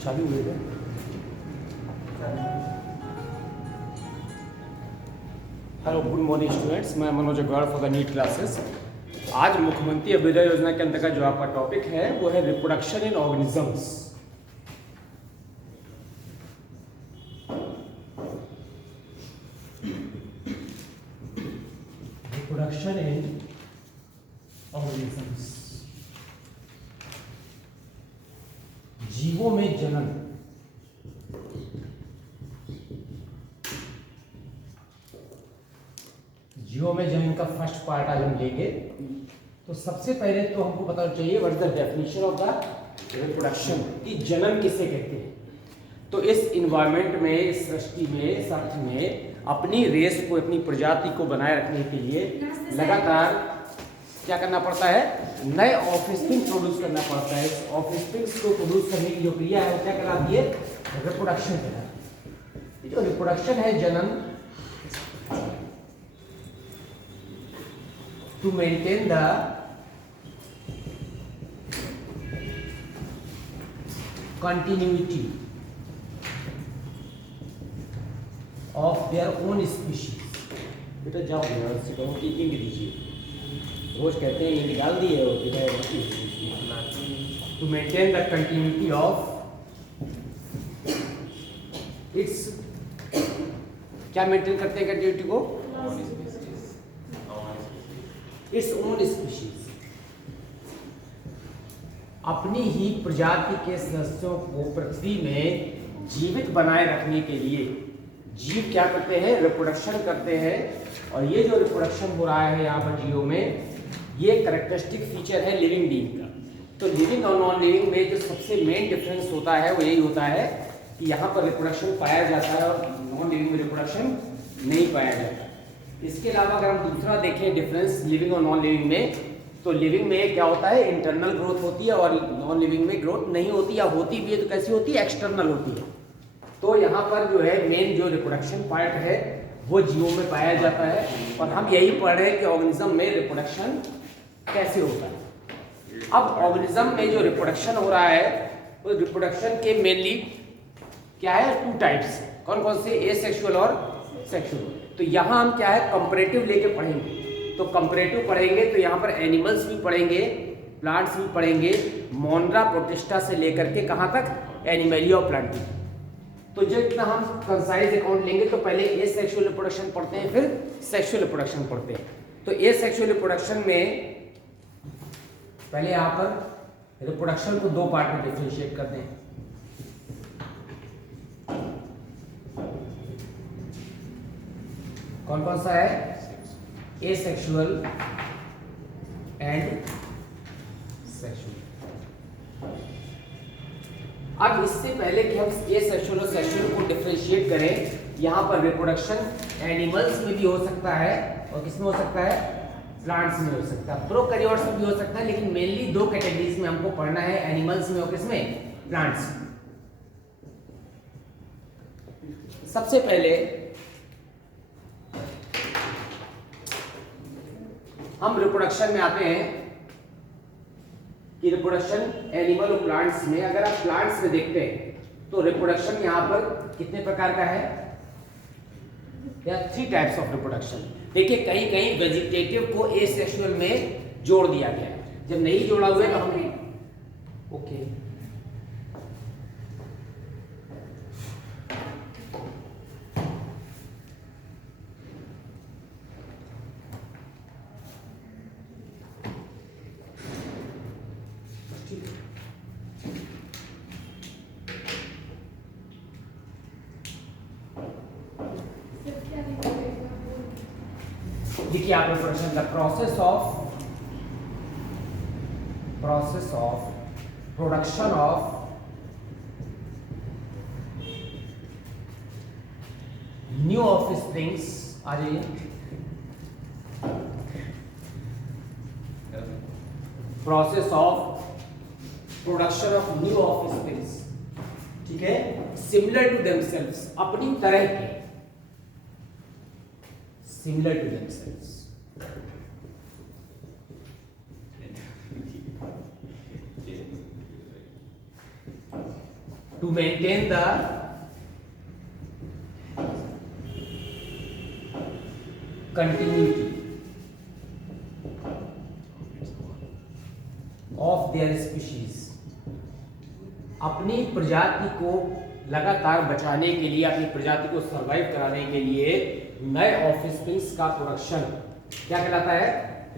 चालू हुए थे। हेलो, गुड मॉर्निंग स्टूडेंट्स, मैं Manoj Agrawal for the NEET classes. आज मुख्यमंत्री अभ्युदय योजना के अंतर्गत जो आपका टॉपिक है वो है reproduction in organisms. Reproduction in organisms, जीवों में जनन। जीवों में जनन का फर्स्ट पार्ट आज हम लेंगे। तो सबसे पहले तो हमको पता चाहिए what is the definition of the reproduction, कि जनन किसे कहते हैं। तो इस इन्वायरमेंट में, इस सृष्टि में, इस अर्थ में अपनी रेस को, अपनी प्रजाति को बनाए रखने के लिए लगातार क्या करना पड़ता है, नए ऑफस्प्रिंग प्रोड्यूस करना पड़ता है। इस ऑफस्प्रिंग्स को प्रोड्यूस करने की जो क्रिया है वो क्या कहलाती है, रिप्रोडक्शन कहलाती है। जो रिप्रोडक्शन है, जनन, to maintain the continuity of their own species। बेटा जाओ यार से कहो कि इंक दीजिए, रोज कहते हैं इंक डाल दिए और to maintain the continuity of its, क्या मेंटेन करते हैं कंटिन्यूटी को, इट्स ओन स्पीशीज, अपनी ही प्रजाति के सदस्यों को पृथ्वी में जीवित बनाए रखने के लिए जीव क्या करते हैं, रिप्रोडक्शन करते हैं। और ये जो रिप्रोडक्शन हो रहा है यहाँ पर जीवों में, ये कैरेक्टरिस्टिक फीचर है लिविंग बीइंग का। तो लिविंग और नॉन लिविंग में जो सबसे मेन डिफरेंस होता है वो यही होता है कि यहाँ पर रिप्रोडक्शन पाया जाता है और नॉन लिविंग में रिप्रोडक्शन नहीं पाया जाता। इसके अलावा अगर हम दूसरा देखें डिफरेंस लिविंग और नॉन लिविंग में, तो लिविंग में क्या होता है, इंटरनल ग्रोथ होती है और नॉन लिविंग में ग्रोथ नहीं होती, या होती भी है तो कैसी होती है, एक्सटर्नल होती है। तो यहाँ पर जो है मेन जो रिप्रोडक्शन पार्ट है वो जीवों में पाया जाता है। और हम यही पढ़ रहे हैं कि ऑर्गेनिज्म में रिप्रोडक्शन कैसे होता है। अब ऑर्गेनिज्म में जो रिप्रोडक्शन हो रहा है, वो रिप्रोडक्शन के मेनली क्या है, टू टाइप्स। कौन कौन से, एसेक्सुअल और सेक्सुअल। तो यहाँ हम क्या है, कंपैरेटिव लेके पढ़ेंगे। तो कंपैरेटिव पढ़ेंगे तो यहाँ पर एनिमल्स भी पढ़ेंगे, प्लांट्स भी पढ़ेंगे, मोनरा प्रोटिस्टा से लेकर के कहाँ तक, एनिमलिया और प्लांट। तो जो इतना हम कंसाइज अकाउंट लेंगे तो पहले एसेक्सुअल रिप्रोडक्शन पढ़ते हैं, फिर सेक्सुअल रिप्रोडक्शन पढ़ते हैं। तो एसेक्सुअल रिप्रोडक्शन में पहले यहाँ पर रिप्रोडक्शन को दो पार्ट में डिफरेंशिएट करते हैं। कौन कौन सा है, एसेक्सुअल एंड सेक्सुअल। अब इससे पहले कि हम एसेक्सुअल और सेक्सुअल को डिफरेंशिएट करें, यहाँ पर रिप्रोडक्शन एनिमल्स में भी हो सकता है और किसमें हो सकता है, प्लांट्स में हो सकता है, प्रोकैरियोट्स में भी हो सकता है। लेकिन मेनली दो कैटेगरीज में हमको पढ़ना है, एनिमल्स में और किसमें, प्लांट्स में। सबसे पहले हम रिप्रोडक्शन में आते हैं कि रिप्रोडक्शन एनिमल और प्लांट्स में, अगर आप प्लांट्स में देखते हैं तो रिप्रोडक्शन यहाँ पर कितने प्रकार का है, या थ्री टाइप्स ऑफ रिप्रोडक्शन। देखिए कहीं कहीं वेजिटेटिव को एसेक्सुअल में जोड़ दिया गया है, जब नहीं जोड़ा हुआ है तो हम ओके। देखिए आप reproduction the process of production of new offsprings, आ जाइए, process of production of new offsprings, ठीक है, सिमिलर टू देमसेल्व्स, अपनी तरह के, similar to themselves. to maintain the continuity of their species, अपनी प्रजाति को लगातार बचाने के लिए, अपनी प्रजाति को सरवाइव कराने के लिए नए ऑफस्प्रिंग्स का प्रोडक्शन क्या कहलाता है?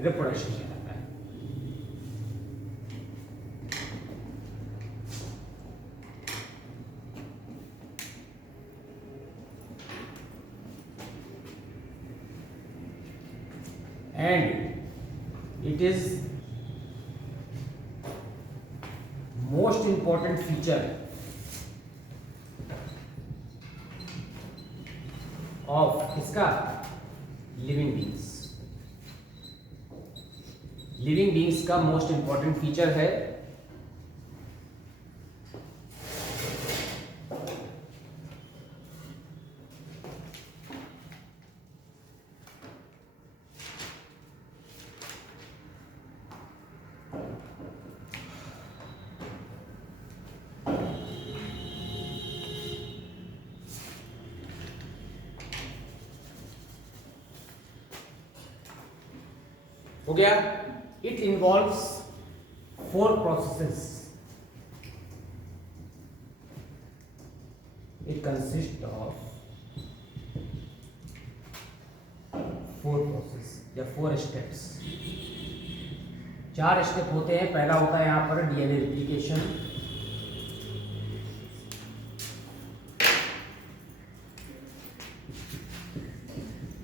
रिप्रोडक्शन कहलाता है। And it is most important feature of इसका लिविंग बींग्स। लिविंग बींग्स का मोस्ट इंपॉर्टेंट फीचर है हो गया। It involves 4 processes. It consist of 4 process या 4 स्टेप्स। 4 स्टेप होते हैं। पहला होता है यहां पर डीएनए रेप्लिकेशन,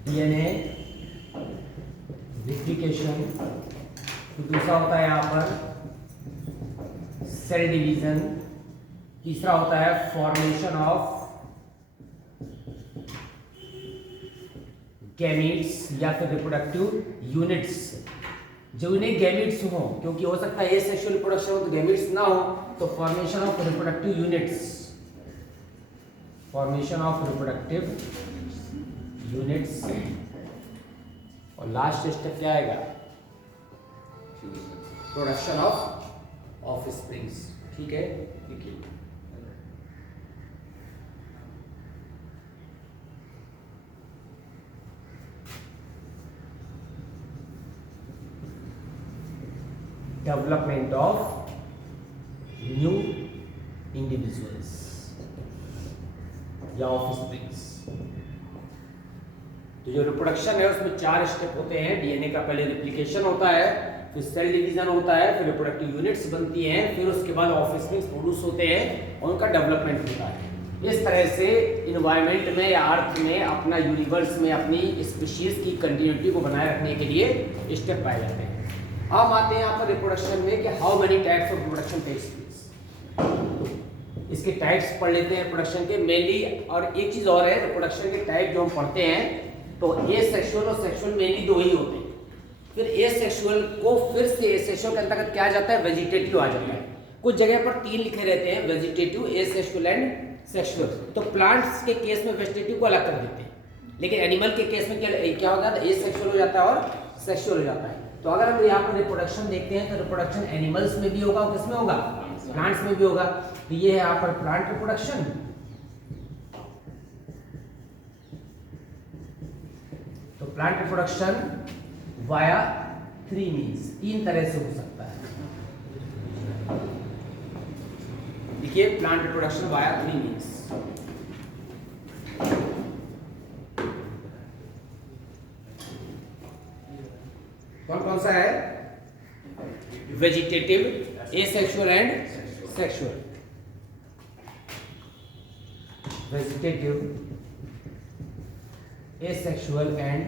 डीएनए रेप्लिकेशन। दूसरा होता है यहाँ पर सेल डिवीजन। तीसरा होता है फॉर्मेशन ऑफ गैमीट्स या फिर रिप्रोडक्टिव यूनिट्स। जो इन्हें गैमीट्स हो, क्योंकि हो सकता है एसेक्सुअल रिप्रोडक्शन हो तो गैमीट्स ना हो, तो formation of reproductive units, formation of reproductive units. और लास्ट स्टेप क्या आएगा? Production of offsprings. ठीक है, देखिए डेवलपमेंट ऑफ न्यू इंडिविजुअल्स या ऑफस्प्रिंग्स। तो जो रिप्रोडक्शन है उसमें 4 स्टेप होते हैं। डीएनए का पहले रिप्लिकेशन होता है, फिर सेल डिवीजन होता है, फिर रिप्रोडक्टिव यूनिट्स बनती हैं, फिर उसके बाद ऑफस्प्रिंग्स प्रोड्यूस होते हैं और उनका डेवलपमेंट होता है। इस तरह से इन्वायरमेंट में या अर्थ में, अपना यूनिवर्स में अपनी स्पीशीज की कंटिन्यूटी को बनाए रखने के लिए स्टेप पाए जाते हैं। अब आते हैं यहाँ पर रिप्रोडक्शन में कि how many types of reproduction takes place. इसके टाइप्स पढ़ लेते हैं रिप्रोडक्शन के मेनली। और एक चीज और है, रिप्रोडक्शन के टाइप जो हम पढ़ते हैं तो एसेक्सुअल और सेक्सुअल मेनली 2 ही होते हैं। फिर एसेक्सुअल को फिर से एसेक्सुअल के अंतर्गत क्या आ जाता है? वेजिटेटिव आ जाता है। कुछ जगह पर 3 लिखे रहते हैं, वेजिटेटिव, एसेक्सुअल एंड सेक्सुअल। तो प्लांट्स के केस में वेजिटेटिव को अलग कर देते हैं, लेकिन एनिमल के केस में क्या होता है? एसेक्सुअल हो जाता है और सेक्सुअल हो जाता है। तो अगर हम यहाँ पर रिप्रोडक्शन देखते हैं तो रिप्रोडक्शन एनिमल्स में भी होगा और किसमें होगा? प्लांट्स में भी होगा। तो ये है यहाँ पर प्लांट रिप्रोडक्शन। तो प्लांट रिप्रोडक्शन वाया 3 मीन्स, 3 तरह से हो सकता है। देखिए प्लांट रिप्रोडक्शन वाया 3 मीन्स। कौन कौन सा है? Vegetative, asexual and sexual. Vegetative, asexual and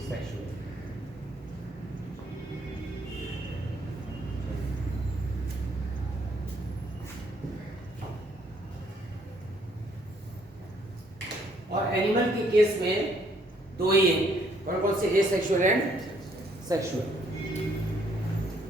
sexual. और एनिमल के केस में 2 ही हैं। कौन कौन से? Asexual and sexual.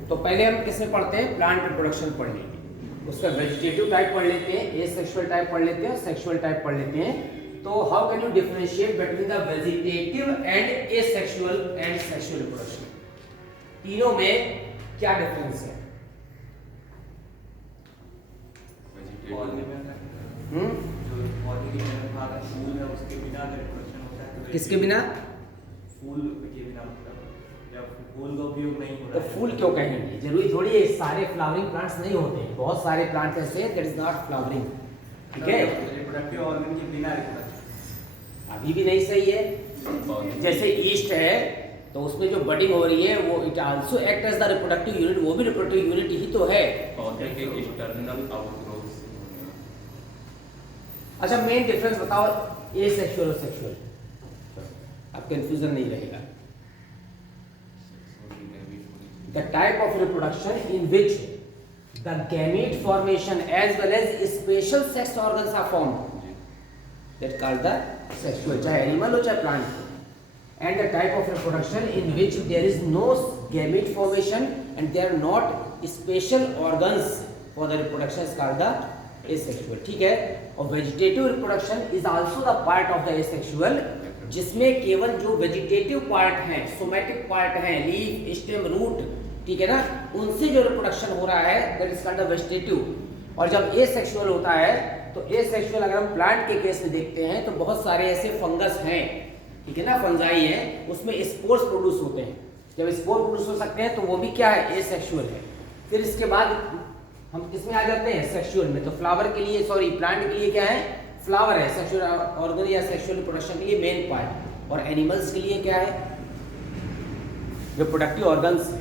तो पहले हम किसमें पढ़ते हैं? प्लांट रिप्रोडक्शन पढ़ लेंगे, उसका वेजिटेटिव टाइप पढ़ लेते हैं, एसेक्सुअल टाइप पढ़ लेते हैं, सेक्सुअल टाइप पढ़ लेते हैं। तो how can you differentiate between the vegetative and asexual and sexual reproduction? तीनों में क्या डिफरेंस है? पौधे की मेहनत खाता फूल है उसके बिना अगर रिप्रोडक्शन होता है तो किसके बिना? फूल के बिना मतलब जब फूल का उपयोग नहीं हो तो रहा है फूल क्यों कहेंगे? जरूरी थोड़ी है सारे फ्लावरिंग प्लांट्स नहीं होते हैं, बहुत सारे प्लांट्स ऐसे हैं दैट इज नॉट फ्लावरिंग। ठीक है, रिप्रोडक्टिव ऑर्गन के बिना रिप्रोडक्शन अभी भी नहीं सही है। जैसे ईस्ट है तो उसमें जो बडिंग हो रही है वो it also act as the reproductive unit, वो भी रिप्रोडक्टिव यूनिट ही तो है। पौधे के एक्सटर्नल आउटग्रोथ। अच्छा, मेन डिफरेंस बताओ ए सेक्सुअल और सेक्सुअल, अब कंफ्यूजन नहीं रहेगा। The type of reproduction in which the gamete formation as well as special sex organs are formed, that called the sexual, चाहे animal हो चाहे plant हो। And the type of reproduction in which there is no gamete formation and there are not special organs for the reproduction is called the asexual। ठीक है, और vegetative reproduction is also the part of the asexual, जिसमें केवल जो vegetative part हैं, somatic part हैं, leaf, stem, root, ठीक है ना, उनसे जो रिप्रोडक्शन हो रहा है that is called the vegetative. और जब एसेक्सुअल होता है तो एसेक्सुअल अगर हम प्लांट के केस में देखते हैं तो बहुत सारे ऐसे फंगस हैं, ठीक है ना, फंजाई हैं, उसमें स्पोर्स प्रोड्यूस होते हैं। जब स्पोर प्रोड्यूस हो सकते हैं तो वो भी क्या है, एसेक्सुअल है। फिर इसके बाद हम किसमें आ जाते हैं, सेक्सुअल में। तो फ्लावर के लिए, सॉरी, प्लांट के लिए क्या है, फ्लावर है सेक्सुअल ऑर्गन या सेक्सुअल रिप्रोडक्शन के लिए मेन पार्ट, और एनिमल्स के लिए क्या है, रिप्रोडक्टिव ऑर्गन्स।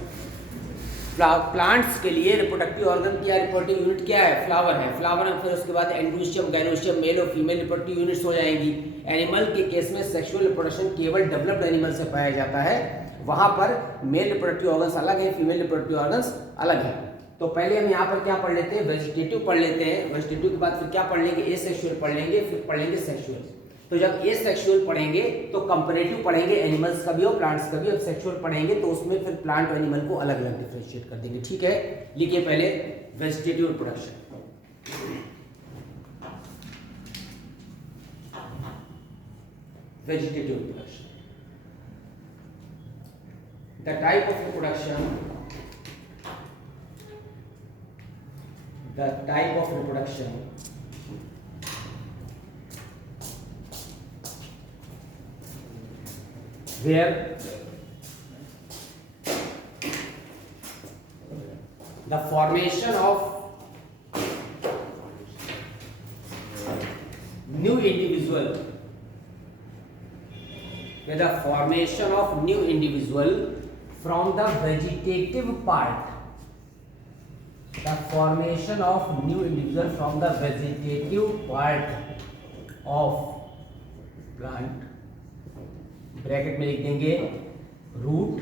प्लांट्स के लिए रिप्रोडक्टिव ऑर्गन या रिप्रोडक्टिव यूनिट क्या है, फ्लावर है। फ्लावर में फिर उसके बाद एंड्रोशियम, गायनोशियम, मेल और फीमेल रिप्रोडक्टिव यूनिट्स हो जाएंगी। एनिमल के केस में सेक्सुअल रिप्रोडक्शन केवल डेवलप्ड एनिमल से पाया जाता है, वहां पर मेल रिप्रोडक्टिव ऑर्गन्स अलग है, फीमेल रिप्रोडक्टिव ऑर्गन्स अलग है। तो पहले हम यहाँ पर क्या पढ़ लेते हैं, वेजिटेटिव पढ़ लेते हैं। वेजिटेटिव के बाद फिर क्या पढ़ लेंगे, एसेक्सुअल पढ़ लेंगे, फिर पढ़ लेंगे सेक्सुअल। तो जब एसेक्सुअल पढ़ेंगे तो कंपैरेटिव पढ़ेंगे, एनिमल्स का भी और प्लांट्स का भी। अब सेक्सुअल पढ़ेंगे तो उसमें फिर प्लांट और एनिमल को अलग अलग डिफरेंशिएट कर देंगे। ठीक है, लिखिए पहले vegetative reproduction. Vegetative reproduction, the type of reproduction, the type of reproduction where the formation of new individual, where the formation of new individual from the vegetative part, the formation of new individual from the vegetative part of plant, bracket में लिख देंगे root,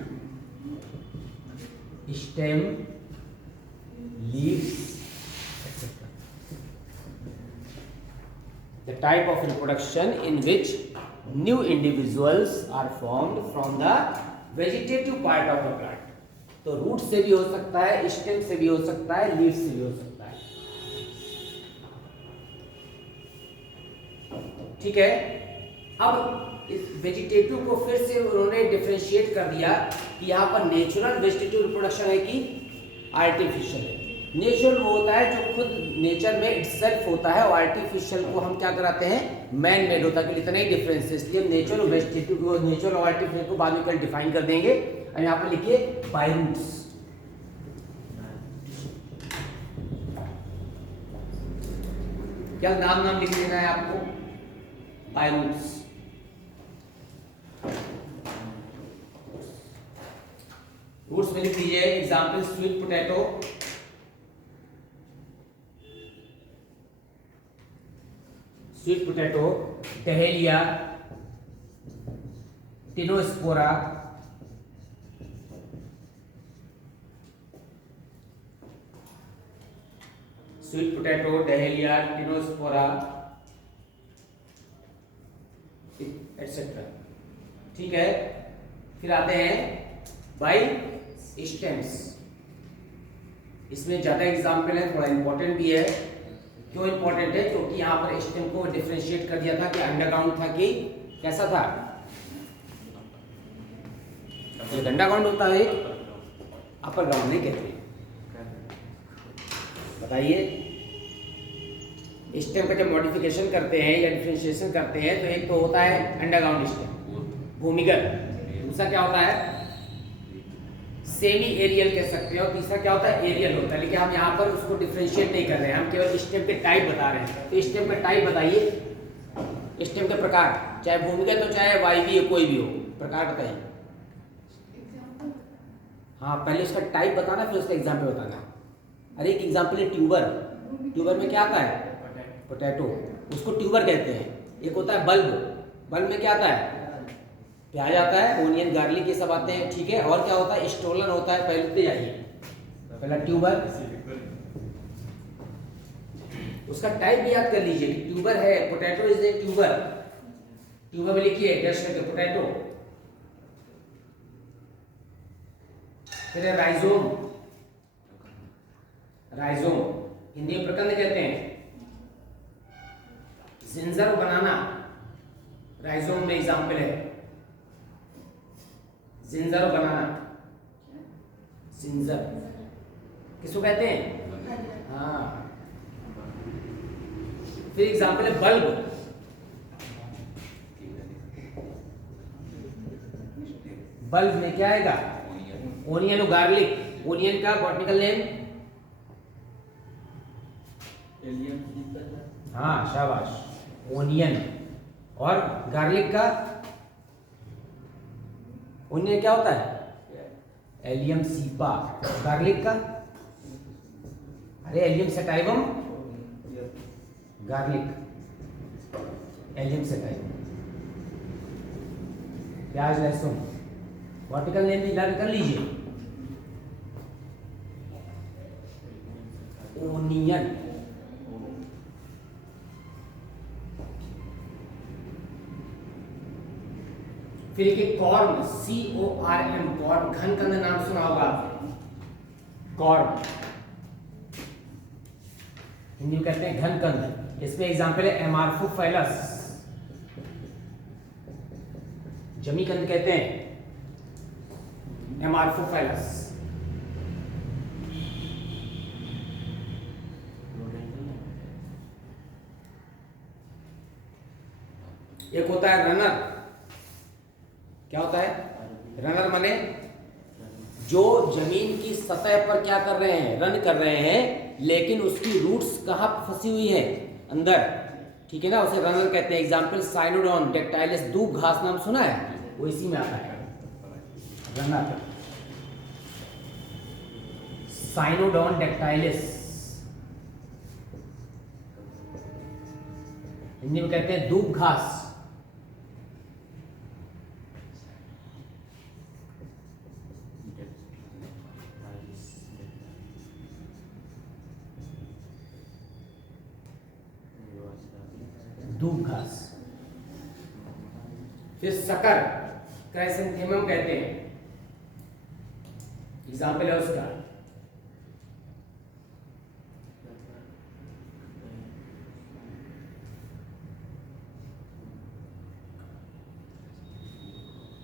stem, leaves, etc. The type of reproduction in which new individuals are formed from the vegetative part of the plant. तो root से भी हो सकता है, stem से भी हो सकता है, लीफ से भी हो सकता है। ठीक है, अब इस वेजिटेटिव को फिर से उन्होंने डिफरेंशिएट कर दिया कि यहाँ पर नेचुरल वेजिटेटिव रिप्रोडक्शन है कि आर्टिफिशियल है। नेचुरल वो होता है जो खुद नेचर में इटसेल्फ होता है, और आर्टिफिशियल को हम क्या कराते हैं, मैन मेड होता है। इतना ही डिफरेंस है, इसलिए नेचुरल और वेजिटेटिव को, नेचुरल और आर्टिफिशियल को बाद में कल डिफाइन कर देंगे। और यहाँ पर लिखिए बाय रूट्स। क्या नाम लिख देना है आपको, बाय रूट्स। रूट्स में लिख दीजिए example, sweet potato, sweet potato, dahlia, Tinospora, sweet potato, dahlia, Tinospora etcetera. ठीक है, फिर आते हैं बाई स्टेम्स। इसमें ज्यादा एग्जाम्पल है, थोड़ा इंपॉर्टेंट भी है। क्यों इंपॉर्टेंट है, क्योंकि यहाँ पर स्टेम को डिफरेंशिएट कर दिया था कि अंडरग्राउंड था कि कैसा था, एक अंडरग्राउंड होता है, अपर ग्राउंड नहीं कहते, बताइए। स्टेम का जब मॉडिफिकेशन करते हैं या डिफरेंशिएशन करते हैं तो एक तो होता है अंडरग्राउंड स्टेम, भूमिगत, दूसरा क्या होता है सेमी एरियल कह सकते हैं, और तीसरा क्या होता है एरियल होता है। लेकिन हम यहाँ पर उसको डिफरेंशिएट नहीं कर रहे हैं, हम केवल स्टेम के टाइप बता रहे हैं। तो स्टेम का टाइप बताइए, स्टेम के प्रकार, चाहे भूमिगत हो चाहे वायवीय कोई भी हो, प्रकार बताइए। हाँ पहले उसका टाइप बताना फिर उसका एग्जाम्पल बताना। अरे एक एग्जाम्पल है ट्यूबर, ट्यूबर में क्या आता है पोटैटो, उसको ट्यूबर कहते हैं। एक होता है बल्ब, बल्ब में क्या आता है प्याज आता है, ओनियन गार्लिक ये सब आते हैं, ठीक है। और क्या होता है स्टोलन होता है। पहले तो जाइए पहला ट्यूबर, उसका टाइप भी याद कर लीजिए, ट्यूबर है, potato is a tuber, tuber में लिखिए डैश करके पोटैटो। फिर है राइजोम, राइजोम हिंदी में प्रकंद कहते हैं। जिंजर बनाना राइजोम में एग्जाम्पल है, जिंजर बनाना, जिंजर किसको कहते हैं, हाँ। फिर एग्जाम्पल है बल्ब, बल्ब में क्या आएगा ओनियन और गार्लिक, ओनियन का बॉटनिकल नेम, हाँ शाबाश ओनियन, और गार्लिक का ओनियन क्या होता है एलियम सीपा, गार्लिक का अरे allium sativum, garlic allium sativum. प्याज लहसुन वर्टिकल नेम भी लर्न कर लीजिए, ओनियन, फिर एक कॉर्न, CORN, कॉर्न, घन कंद नाम सुना होगा आपने, कॉर्न हिंदी में कहते हैं घन कंद। इसमें एग्जांपल है एमार्फोफाइलस, जमी कंद कहते हैं एमार्फोफाइलस। एक होता है रनर, क्या होता है रनर माने जो जमीन की सतह पर क्या कर रहे हैं रन कर रहे हैं, लेकिन उसकी रूट्स कहाँ फंसी हुई है अंदर, ठीक है ना, उसे रनर कहते हैं। एग्जाम्पल साइनोडॉन डेक्टाइलिस, दूब घास नाम सुना है, वो इसी में आता है रनर, साइनोडॉन डेक्टाइलिस, हिंदी में कहते हैं दूब घास। दूब घास। फिर सकर क्राइसेंथेमम कहते हैं, एग्जाम्पल है उसका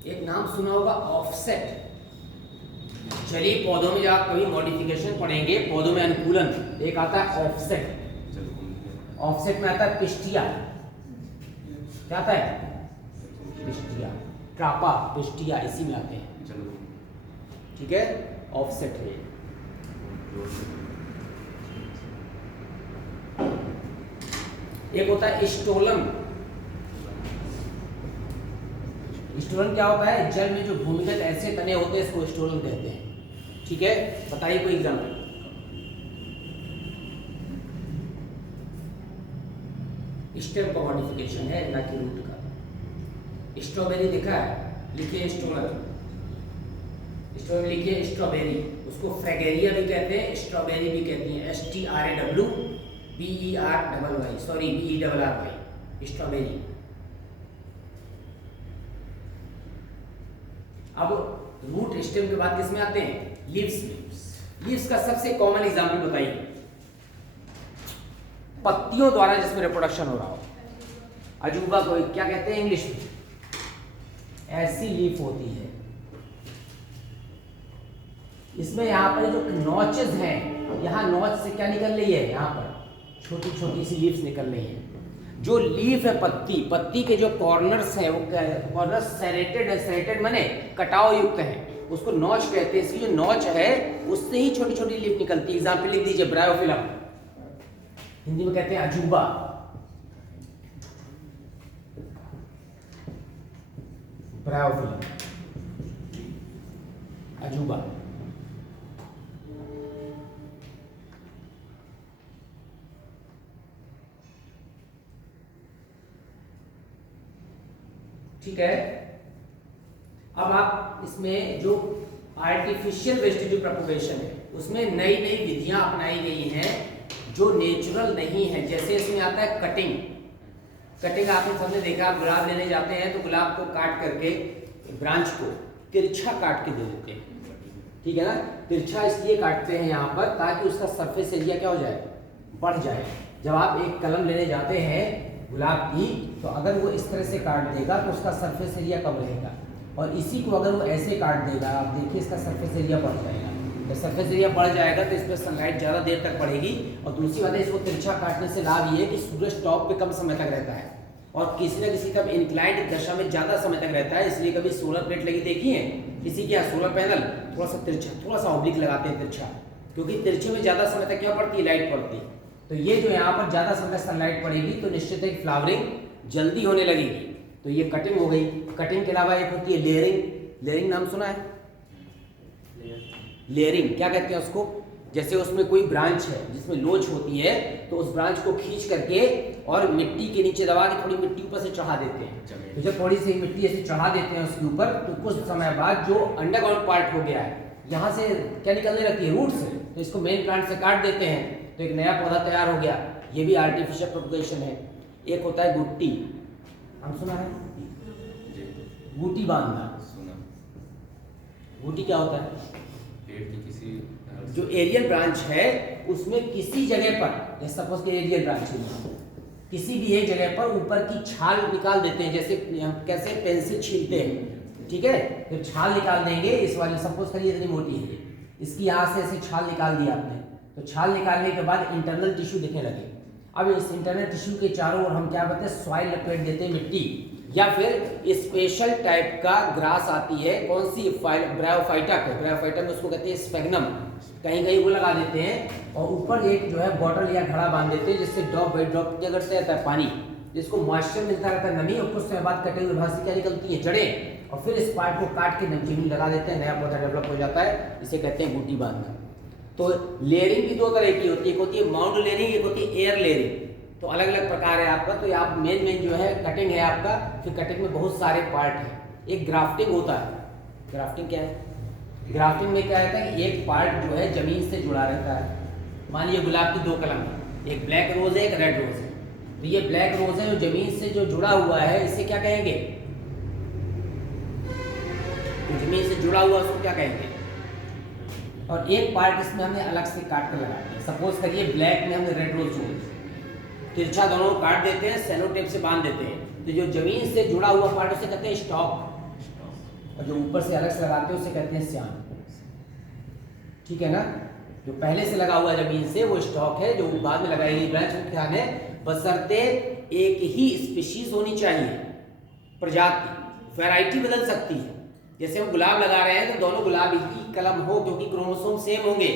एक नाम सुना होगा ऑफसेट। जलीय पौधों में जब आप कभी मॉडिफिकेशन पढ़ेंगे, पौधों में अनुकूलन, एक आता है ऑफसेट। ऑफसेट में आता है पिस्टिया, क्या आता है पिस्टिया, ट्रापा, पिस्टिया इसी में आते हैं, ठीक है, ऑफसेट है। एक होता है स्टोलन, स्टोलन क्या होता है जल में जो भूमिगत ऐसे तने होते हैं इसको स्टोलन कहते हैं, ठीक है। बताइए कोई एग्जाम्पल। स्टेम का मॉडिफिकेशन है ना कि रूट का। स्ट्रॉबेरी देखा है, लिखिए स्टोलन, स्टोलन लिखिए स्ट्रॉबेरी, उसको फ्रेगेरिया भी कहते हैं, स्ट्रॉबेरी भी कहती हैं, STRAWBERRY, स्ट्रॉबेरी। अब रूट स्टेम के बाद किसमें आते हैं लीव्स में। लीव्स का सबसे कॉमन एग्जांपल बताइए, पत्तियों द्वारा जिसमें रिप्रोडक्शन हो रहा हो, अजूबा को क्या कहते हैं इंग्लिश में, ऐसी लीफ होती है। इसमें यहाँ पर जो नॉचेस हैं, यहाँ नॉच से क्या निकल रही है, यहाँ पर छोटी छोटी सी लीव्स निकल रही हैं। जो लीफ है पत्ती के जो कॉर्नर्स हैं वो कॉर्नर सेरेटेड है, सेरेटेड माने कटाव युक्त है, उसको नॉच कहते हैं। इसकी जो नॉच है उससे ही छोटी छोटी लीफ निकलती है। एग्जाम्पल लिख दीजिए, ब्रायोफिलम, हिंदी में कहते हैं अजूबा। ब्रायोफिलम, अजूबा। ठीक है। अब आप इसमें जो आर्टिफिशियल वेजिटेटिव प्रोपगेशन है उसमें नई नई विधियां अपनाई गई हैं जो नेचुरल नहीं है। जैसे इसमें आता है कटिंग। कटिंग आपने सबने देखा, आप गुलाब लेने जाते हैं तो गुलाब को काट करके ब्रांच को तिरछा काट के दे देते हैं, ठीक है ना। तिरछा इसलिए काटते हैं यहाँ पर ताकि उसका सरफेस एरिया क्या हो जाए, बढ़ जाए। जब आप एक कलम लेने जाते हैं गुलाब की तो अगर वो इस तरह से काट देगा तो उसका सरफेस एरिया कम रहेगा, और इसी को अगर वो ऐसे काट देगा, आप देखिए इसका सरफेस एरिया बढ़ जाएगा। जब सरफेस एरिया बढ़ जाएगा तो इस पर सनलाइट ज़्यादा देर तक पड़ेगी। और दूसरी बात है, इसको तिरछा काटने से लाभ ये है कि सूरज टॉप पे कम समय तक रहता है और किसी न किसी कब इंक्लाइंड दशा में ज़्यादा समय तक रहता है। इसलिए कभी सोलर प्लेट लगी देखी है किसी के यहाँ, सोलर पैनल थोड़ा सा तिरछा, थोड़ा सा ऑब्लिक लगाते हैं तिरछा, क्योंकि तिरछे में ज़्यादा समय तक क्या पड़ती है, लाइट पड़ती है। तो ये जो यहाँ पर ज़्यादा समय सनलाइट पड़ेगी तो निश्चित है फ्लावरिंग जल्दी होने लगेगी। तो ये कटिंग हो गई। कटिंग के अलावा एक होती है लेयरिंग। लेयरिंग नाम सुना है? लेयरिंग क्या कहते हैं उसको? जैसे उसमें कोई ब्रांच है जिसमें लोच होती है तो उस ब्रांच को खींच करके और मिट्टी के नीचे दबा के थोड़ी मिट्टी ऊपर से चढ़ा देते हैं। तो जब थोड़ी सी मिट्टी ऐसे चढ़ा देते हैं उसके ऊपर तो कुछ समय बाद जो अंडरग्राउंड पार्ट हो गया है यहाँ से क्या निकलने लगती है, रूट से, तो इसको मेन प्लांट से काट देते हैं तो एक नया पौधा तैयार हो गया। ये भी आर्टिफिशियल प्रोपगेशन है। एक होता है गुट्टी, हम सुना है? गुटी बांधना सुना। गुटी क्या होता है? पेड़ की किसी जो एरियल ब्रांच है उसमें किसी जगह पर, जैसे सपोज के एरियल ब्रांच है, किसी भी एक जगह पर ऊपर की छाल निकाल देते हैं। जैसे हम कैसे पेंसिल छीलते हैं, ठीक है, जब छाल निकाल देंगे इस वाले, सपोज करिए इतनी मोटी है, इसकी यहाँ से ऐसे छाल निकाल दिया आपने, तो छाल निकालने के बाद इंटरनल टिश्यू दिखने लगे। अब इस इंटरनल टिश्यू के चारों ओर हम क्या करते हैं, सॉइल लपेट देते हैं, मिट्टी, या फिर स्पेशल टाइप का ग्रास आती है, कौन सी, ब्रायोफाइटा के, ब्रायोफाइटा में उसको कहते हैं स्पेगनम, कहीं कहीं वो लगा देते हैं और ऊपर एक जो है बॉटल या घड़ा बांध देते हैं जिससे ड्रॉप बाई ड्रॉप क्या करते रहता है, पानी, जिसको मॉइस्चर मिलता रहता है, नमी, और कुछ समय बाद कटे हुए भाग से क्या निकलती है, जड़ें, और फिर इस पार्ट को काट के जमीन लगा देते हैं, नया पौधा डेवलप हो जाता है। इसे कहते हैं गुटी बांधना। तो लेयरिंग भी दो तरह की होती है, एक होती है माउंड लेयरिंग, एक होती है एयर लेयरिंग। तो अलग अलग प्रकार है आपका। तो आप मेन जो है कटिंग है आपका, फिर कटिंग में बहुत सारे पार्ट हैं। एक ग्राफ्टिंग होता है। ग्राफ्टिंग क्या है? ग्राफ्टिंग में क्या रहता है कि एक पार्ट जो है जमीन से जुड़ा रहता है। मान लीजिए गुलाब की दो कलम है, एक ब्लैक रोज है, एक रेड रोज है। तो ये ब्लैक रोज है जो जमीन से जो जुड़ा हुआ है, इसे क्या कहेंगे? तो जमीन से जुड़ा हुआ उसको क्या कहेंगे? और एक पार्ट इसमें हमने अलग से काट कर लगा दिया। सपोज करिए ब्लैक में हमने रेड रोज जोड़ तिरछा दोनों काट देते हैं, सेलो टेप से बांध देते हैं, तो जो जमीन से जुड़ा हुआ पार्ट उसे कहते हैं स्टॉक, और जो ऊपर से अलग से लगाते हैं उसे कहते हैं स्यान। ठीक है ना? जो पहले से लगा हुआ जमीन से वो स्टॉक है, जो बाद में लगाई गई ब्रांच वो क्या है, बशर्ते एक ही स्पीशीज होनी चाहिए, प्रजाति, वैरायटी बदल सकती है। जैसे हम गुलाब लगा रहे हैं तो दोनों गुलाब की कलम हो, क्योंकि क्रोमोसोम सेम होंगे,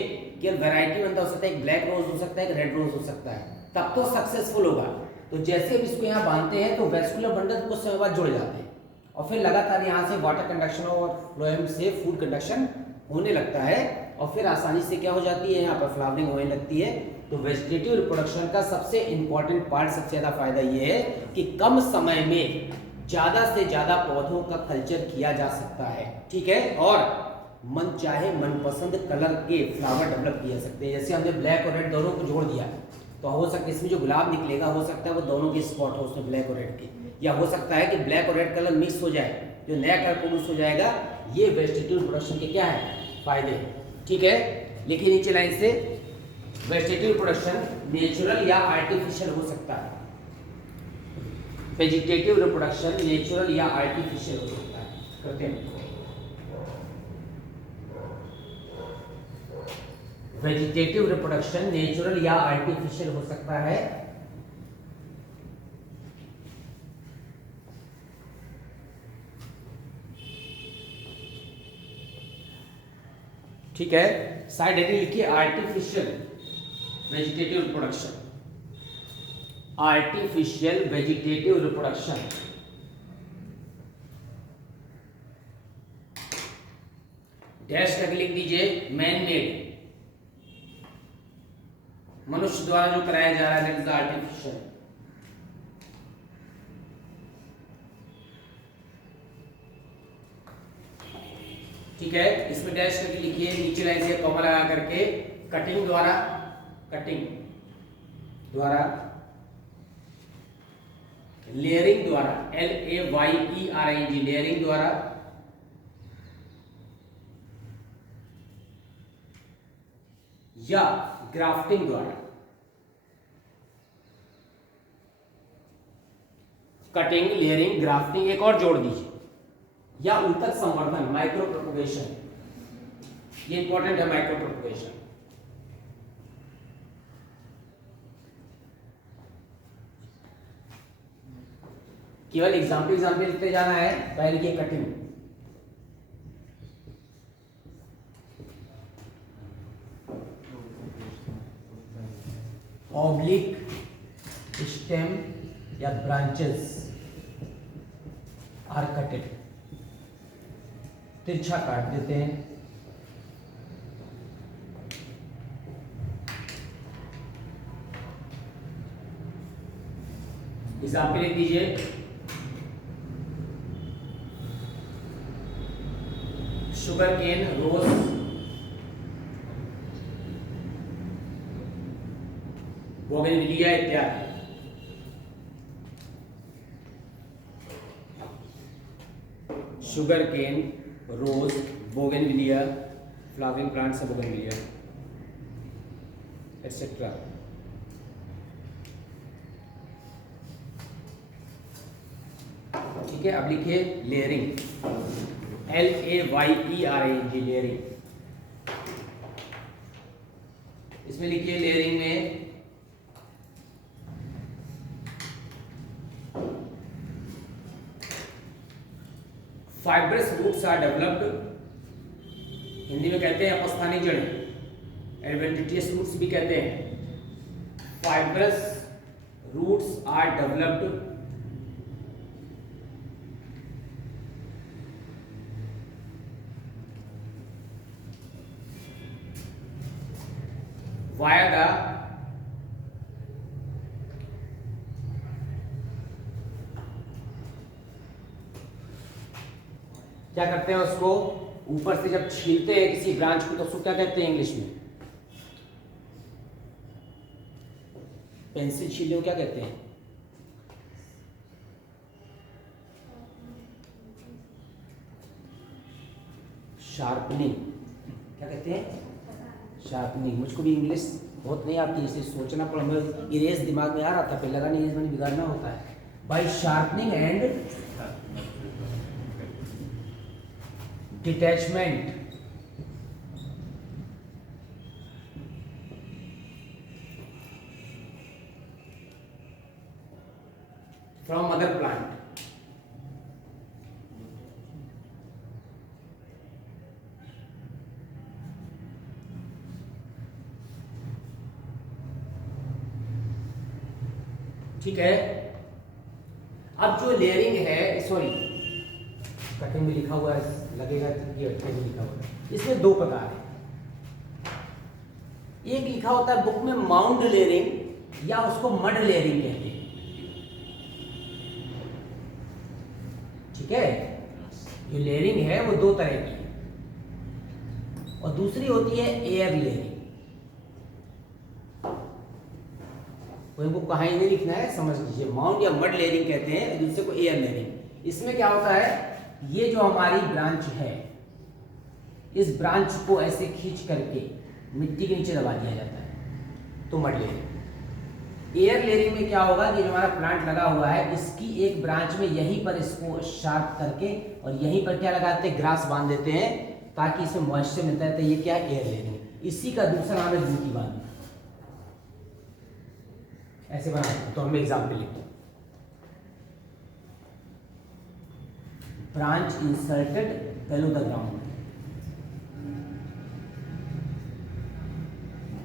केवल वैरायटी बनता हो सकता है, एक ब्लैक रोज हो सकता है, एक रेड रोज हो सकता है, तब तो सक्सेसफुल होगा। तो जैसे अब इसको यहाँ बांधते हैं तो वेस्कुलर बंडल कुछ समय बाद जुड़ जाते हैं और फिर लगातार यहाँ से वाटर कंडक्शन और फ्लोएम से फूड कंडक्शन होने लगता है और फिर आसानी से क्या हो जाती है, यहाँ पर फ्लावरिंग होने लगती है। तो वेजिटेटिव रिप्रोडक्शन का सबसे इंपॉर्टेंट पार्ट, सबसे ज़्यादा फायदा ये है कि कम समय में ज़्यादा से ज़्यादा पौधों का कल्चर किया जा सकता है। ठीक है, और मन चाहे मनपसंद कलर के फ्लावर डेवलप किया सकते हैं। जैसे हमने ब्लैक और रेड दोनों को जोड़ दिया तो हो सकता है इसमें जो गुलाब निकलेगा हो सकता है वो दोनों के स्पॉट हो उसमें ब्लैक और रेड के, या हो सकता है कि ब्लैक और रेड कलर मिक्स हो जाए, जो नया कलर प्रोड्यूस हो जाएगा। ये वेजिटेटिव रिप्रोडक्शन के क्या है, फायदे। ठीक है, लिखिए नीचे लाइन से, वेजिटेटिव रिप्रोडक्शन नेचुरल या आर्टिफिशियल हो सकता है। वेजिटेटिव रिप्रोडक्शन नेचुरल या आर्टिफिशियल हो सकता है। करते हैं, वेजिटेटिव रिप्रोडक्शन नेचुरल या आर्टिफिशियल हो सकता है। ठीक है, साइड हेडिंग लिखिए artificial vegetative reproduction, artificial vegetative reproduction. Dash करके लिख दीजिए मैन मेड, मनुष्य द्वारा जो कराया जा रहा है आर्टिफिशियल। ठीक है, इसमें डैश करके लिखिए, नीचे लाइन से कॉमा लगा करके कटिंग द्वारा, कटिंग द्वारा, लेयरिंग द्वारा, LAYERING, लेयरिंग द्वारा, या ग्राफ्टिंग द्वारा। कटिंग, लेयरिंग, ग्राफ्टिंग, एक और जोड़ दीजिए, या ऊतक संवर्धन, माइक्रो प्रोपगेशन। ये इंपॉर्टेंट है, माइक्रो प्रोपगेशन। केवल एग्जाम्पल लिखते जाना है। पहले की कटिंग, ऑब्लिक स्टेम या ब्रांचेस आर कटेड, तिरछा काट देते हैं। एग्जाम्पल लिख दीजिए, शुगर केन, रोज, बोगनविलिया इत्यादि। शुगर केन, रोज, बोगनविलिया, फ्लावरिंग प्लांट्स है बोगनविलिया एटसेट्रा। ठीक है, अब लिखिए लेयरिंग, LAYERING, लेयरिंग। इसमें लिखिए लेयरिंग में fibrous roots are developed, Hindi में कहते हैं अपस्थानिक जड़ें, एडवेंटिशियस रूट्स भी कहते हैं। Fibrous roots are developed via the क्या करते हैं, उसको ऊपर से जब छीलते हैं किसी ब्रांच को तो उसको क्या कहते हैं इंग्लिश में? पेंसिल छीलने को क्या कहते हैं? शार्पनिंग। क्या कहते हैं? शार्पनिंग। मुझको भी इंग्लिश बहुत नहीं आती, इसे सोचना पड़ा। मैं इरेज दिमाग में आ रहा था, फिर लगा नहीं, मैंने बिगाड़ना होता है। By sharpening and detachment from mother plant. ठीक है, अब जो लेयरिंग है, सॉरी कटिंग में लिखा हुआ है, लगेगा ये अच्छे में लिखा हुआ है। इसमें दो प्रकार है। एक लिखा होता है बुक में माउंड लेयरिंग, या उसको मड लेयरिंग कहते हैं। ठीक है, जो लेयरिंग है वो दो तरह की है, और दूसरी होती है एयर लेयरिंग। कोई को कहाँ नहीं लिखना है, समझ लीजिए। माउंट या मड लेयरिंग कहते हैं, दूसरे को एयर लेयरिंग। इसमें क्या होता है, ये जो हमारी ब्रांच है, इस ब्रांच को ऐसे खींच करके मिट्टी के नीचे दबा दिया जाता है, तो मड लेयरिंग। एयर लेयरिंग में क्या होगा कि जो हमारा प्लांट लगा हुआ है, इसकी एक ब्रांच में यहीं पर इसको शार्प करके और यहीं पर क्या लगाते हैं, ग्रास बांध देते हैं, ताकि इसमें मॉइस्चर मिलता है। तो ये क्या है, एयर लेयरिंग। इसी का दूसरा नाम है जूटीवाल। ऐसे बना तो हम एग्जाम्पल लिखते हैं, branch inserted below the ground,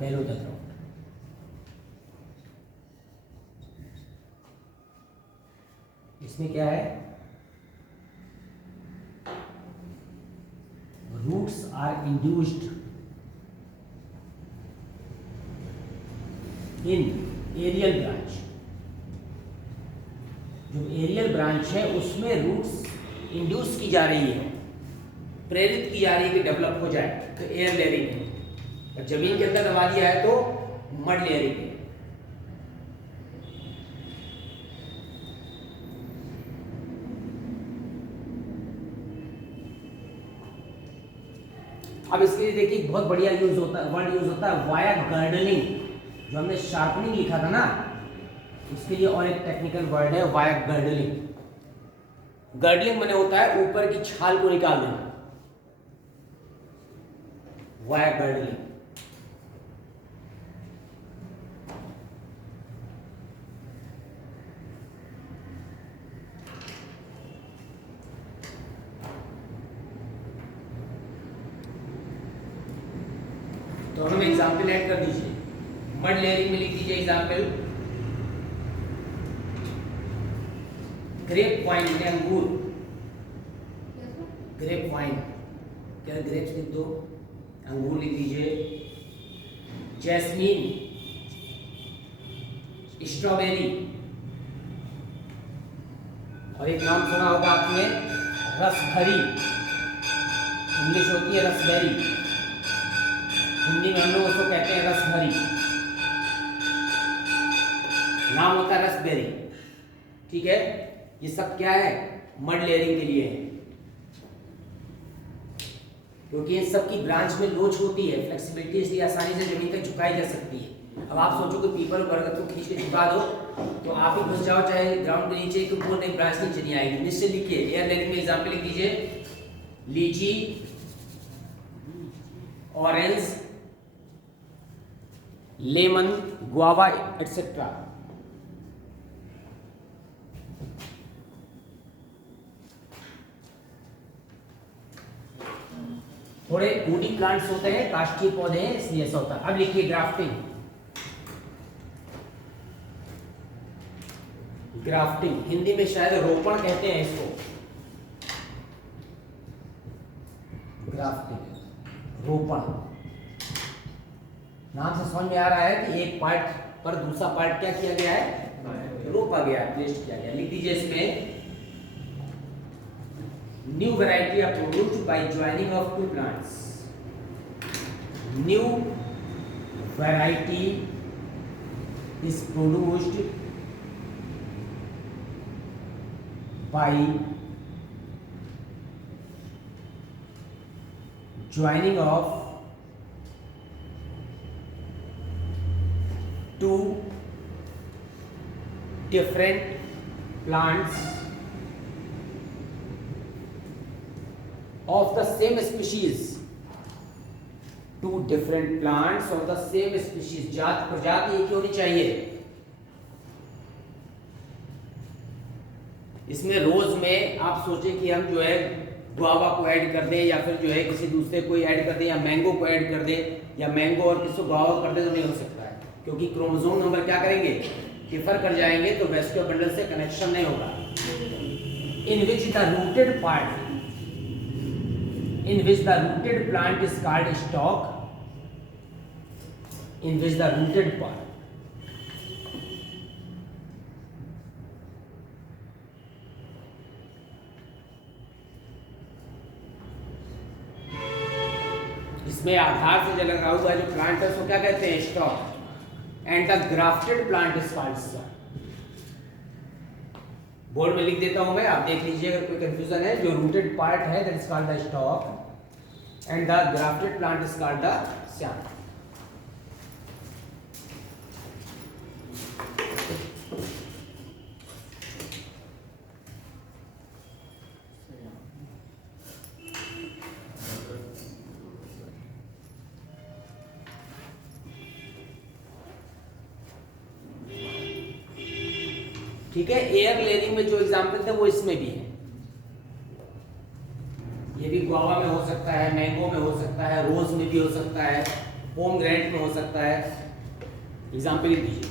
below the ground। इसमें क्या है, roots are induced in aerial branch. जो एरियल ब्रांच है उसमें रूट्स इंड्यूस की जा रही है, प्रेरित की जा रही है कि डेवलप हो जाए, तो एयर लेयरिंग है। और जमीन के अंदर दबा दिया है तो मड लेयरिंग है। अब इसके लिए देखिए बहुत बढ़िया यूज होता है, वर्ड यूज होता है वायर गर्डनिंग। जो हमने शार्पनिंग लिखा था ना, उसके लिए और एक टेक्निकल वर्ड है वायर गर्डलिंग। गर्डलिंग मैंने होता है ऊपर की छाल को निकाल देना, वायर गर्डलिंग। तो हम एग्जाम्पल ऐड कर दीजिए, मड लेयरिंग में लिख दीजिए एग्जाम्पल, ग्रेप वाइन यानी अंगूर, ग्रेप वाइन, क्या ग्रेप्स लिख दो, अंगूर लिख दीजिए, जैस्मीन, स्ट्रॉबेरी, और एक नाम सुना होगा आपने रसभरी, इंग्लिश होती है रसबेरी, हिंदी में हम लोग उसको कहते हैं रसभरी, नाम होता है रसबेरी। ठीक है, ये सब क्या है, मड लेयरिंग के लिए है, क्योंकि इन सब की ब्रांच में लोच होती है, फ्लेक्सिबिलिटी, इसलिए आसानी से जमीन तक झुकाई जा सकती है। अब आप सोचो कि पीपल बरगद को खींच के झुका दो तो आप ही घुस जाओ चाहे ग्राउंड के नीचे, तो वो नई ब्रांच नीचे नहीं आएगी। निश्चित लिखिए, एयर लेयरिंग में एग्जाम्पल लिख दीजिए, लीची, ऑरेंज, लेमन, गुआवा एटसेट्रा। थोड़े वुडी प्लांट्स होते हैं, काष्ठीय पौधे हैं, इसलिए ऐसा होता है। अब लिखिए ग्राफ्टिंग, ग्राफ्टिंग हिंदी में शायद रोपण कहते हैं इसको, ग्राफ्टिंग रोपण। नाम से समझ में आ रहा है कि एक पार्ट पर दूसरा पार्ट क्या किया गया है, रोपा गया, प्लेस्ड किया गया। लिख दीजिए इसमें, new variety are produced by joining of two plants, new variety is produced by joining of two different plants of the same species, two different plants of the same species, जात प्रजाति एक ही होनी चाहिए। इसमें रोज में आप सोचें कि हम जो है गुआवा को ऐड कर दें, या फिर जो है किसी दूसरे को ऐड कर दें, या मैंगो को ऐड कर दें, या मैंगो और किसी को गुआवा कर दें, तो नहीं हो सकता है, क्योंकि क्रोमोसोम नंबर क्या करेंगे, डिफर कर जाएंगे, तो वेस्कुलर बंडल से कनेक्शन नहीं होगा। In which the rooted part, in which the rooted plant is called stalk, in which the rooted part, इसमें आधार से जो लगा हुआ जो प्लांट है उसको क्या कहते हैं, stock, and the grafted plant is called stock. Board में लिख देता हूं मैं, आप देख लीजिए अगर कोई कंफ्यूजन है। जो रूटेड पार्ट है that is called the stock and the grafted plant is called the stem. ठीक है, एयर लेयरिंग में जो एग्जाम्पल थे वो इसमें भी है। ये भी गुआवा में हो सकता है, मैंगो में हो सकता है, रोज में भी हो सकता है, पोमग्रेनेट में हो सकता है। एग्जाम्पल दीजिए,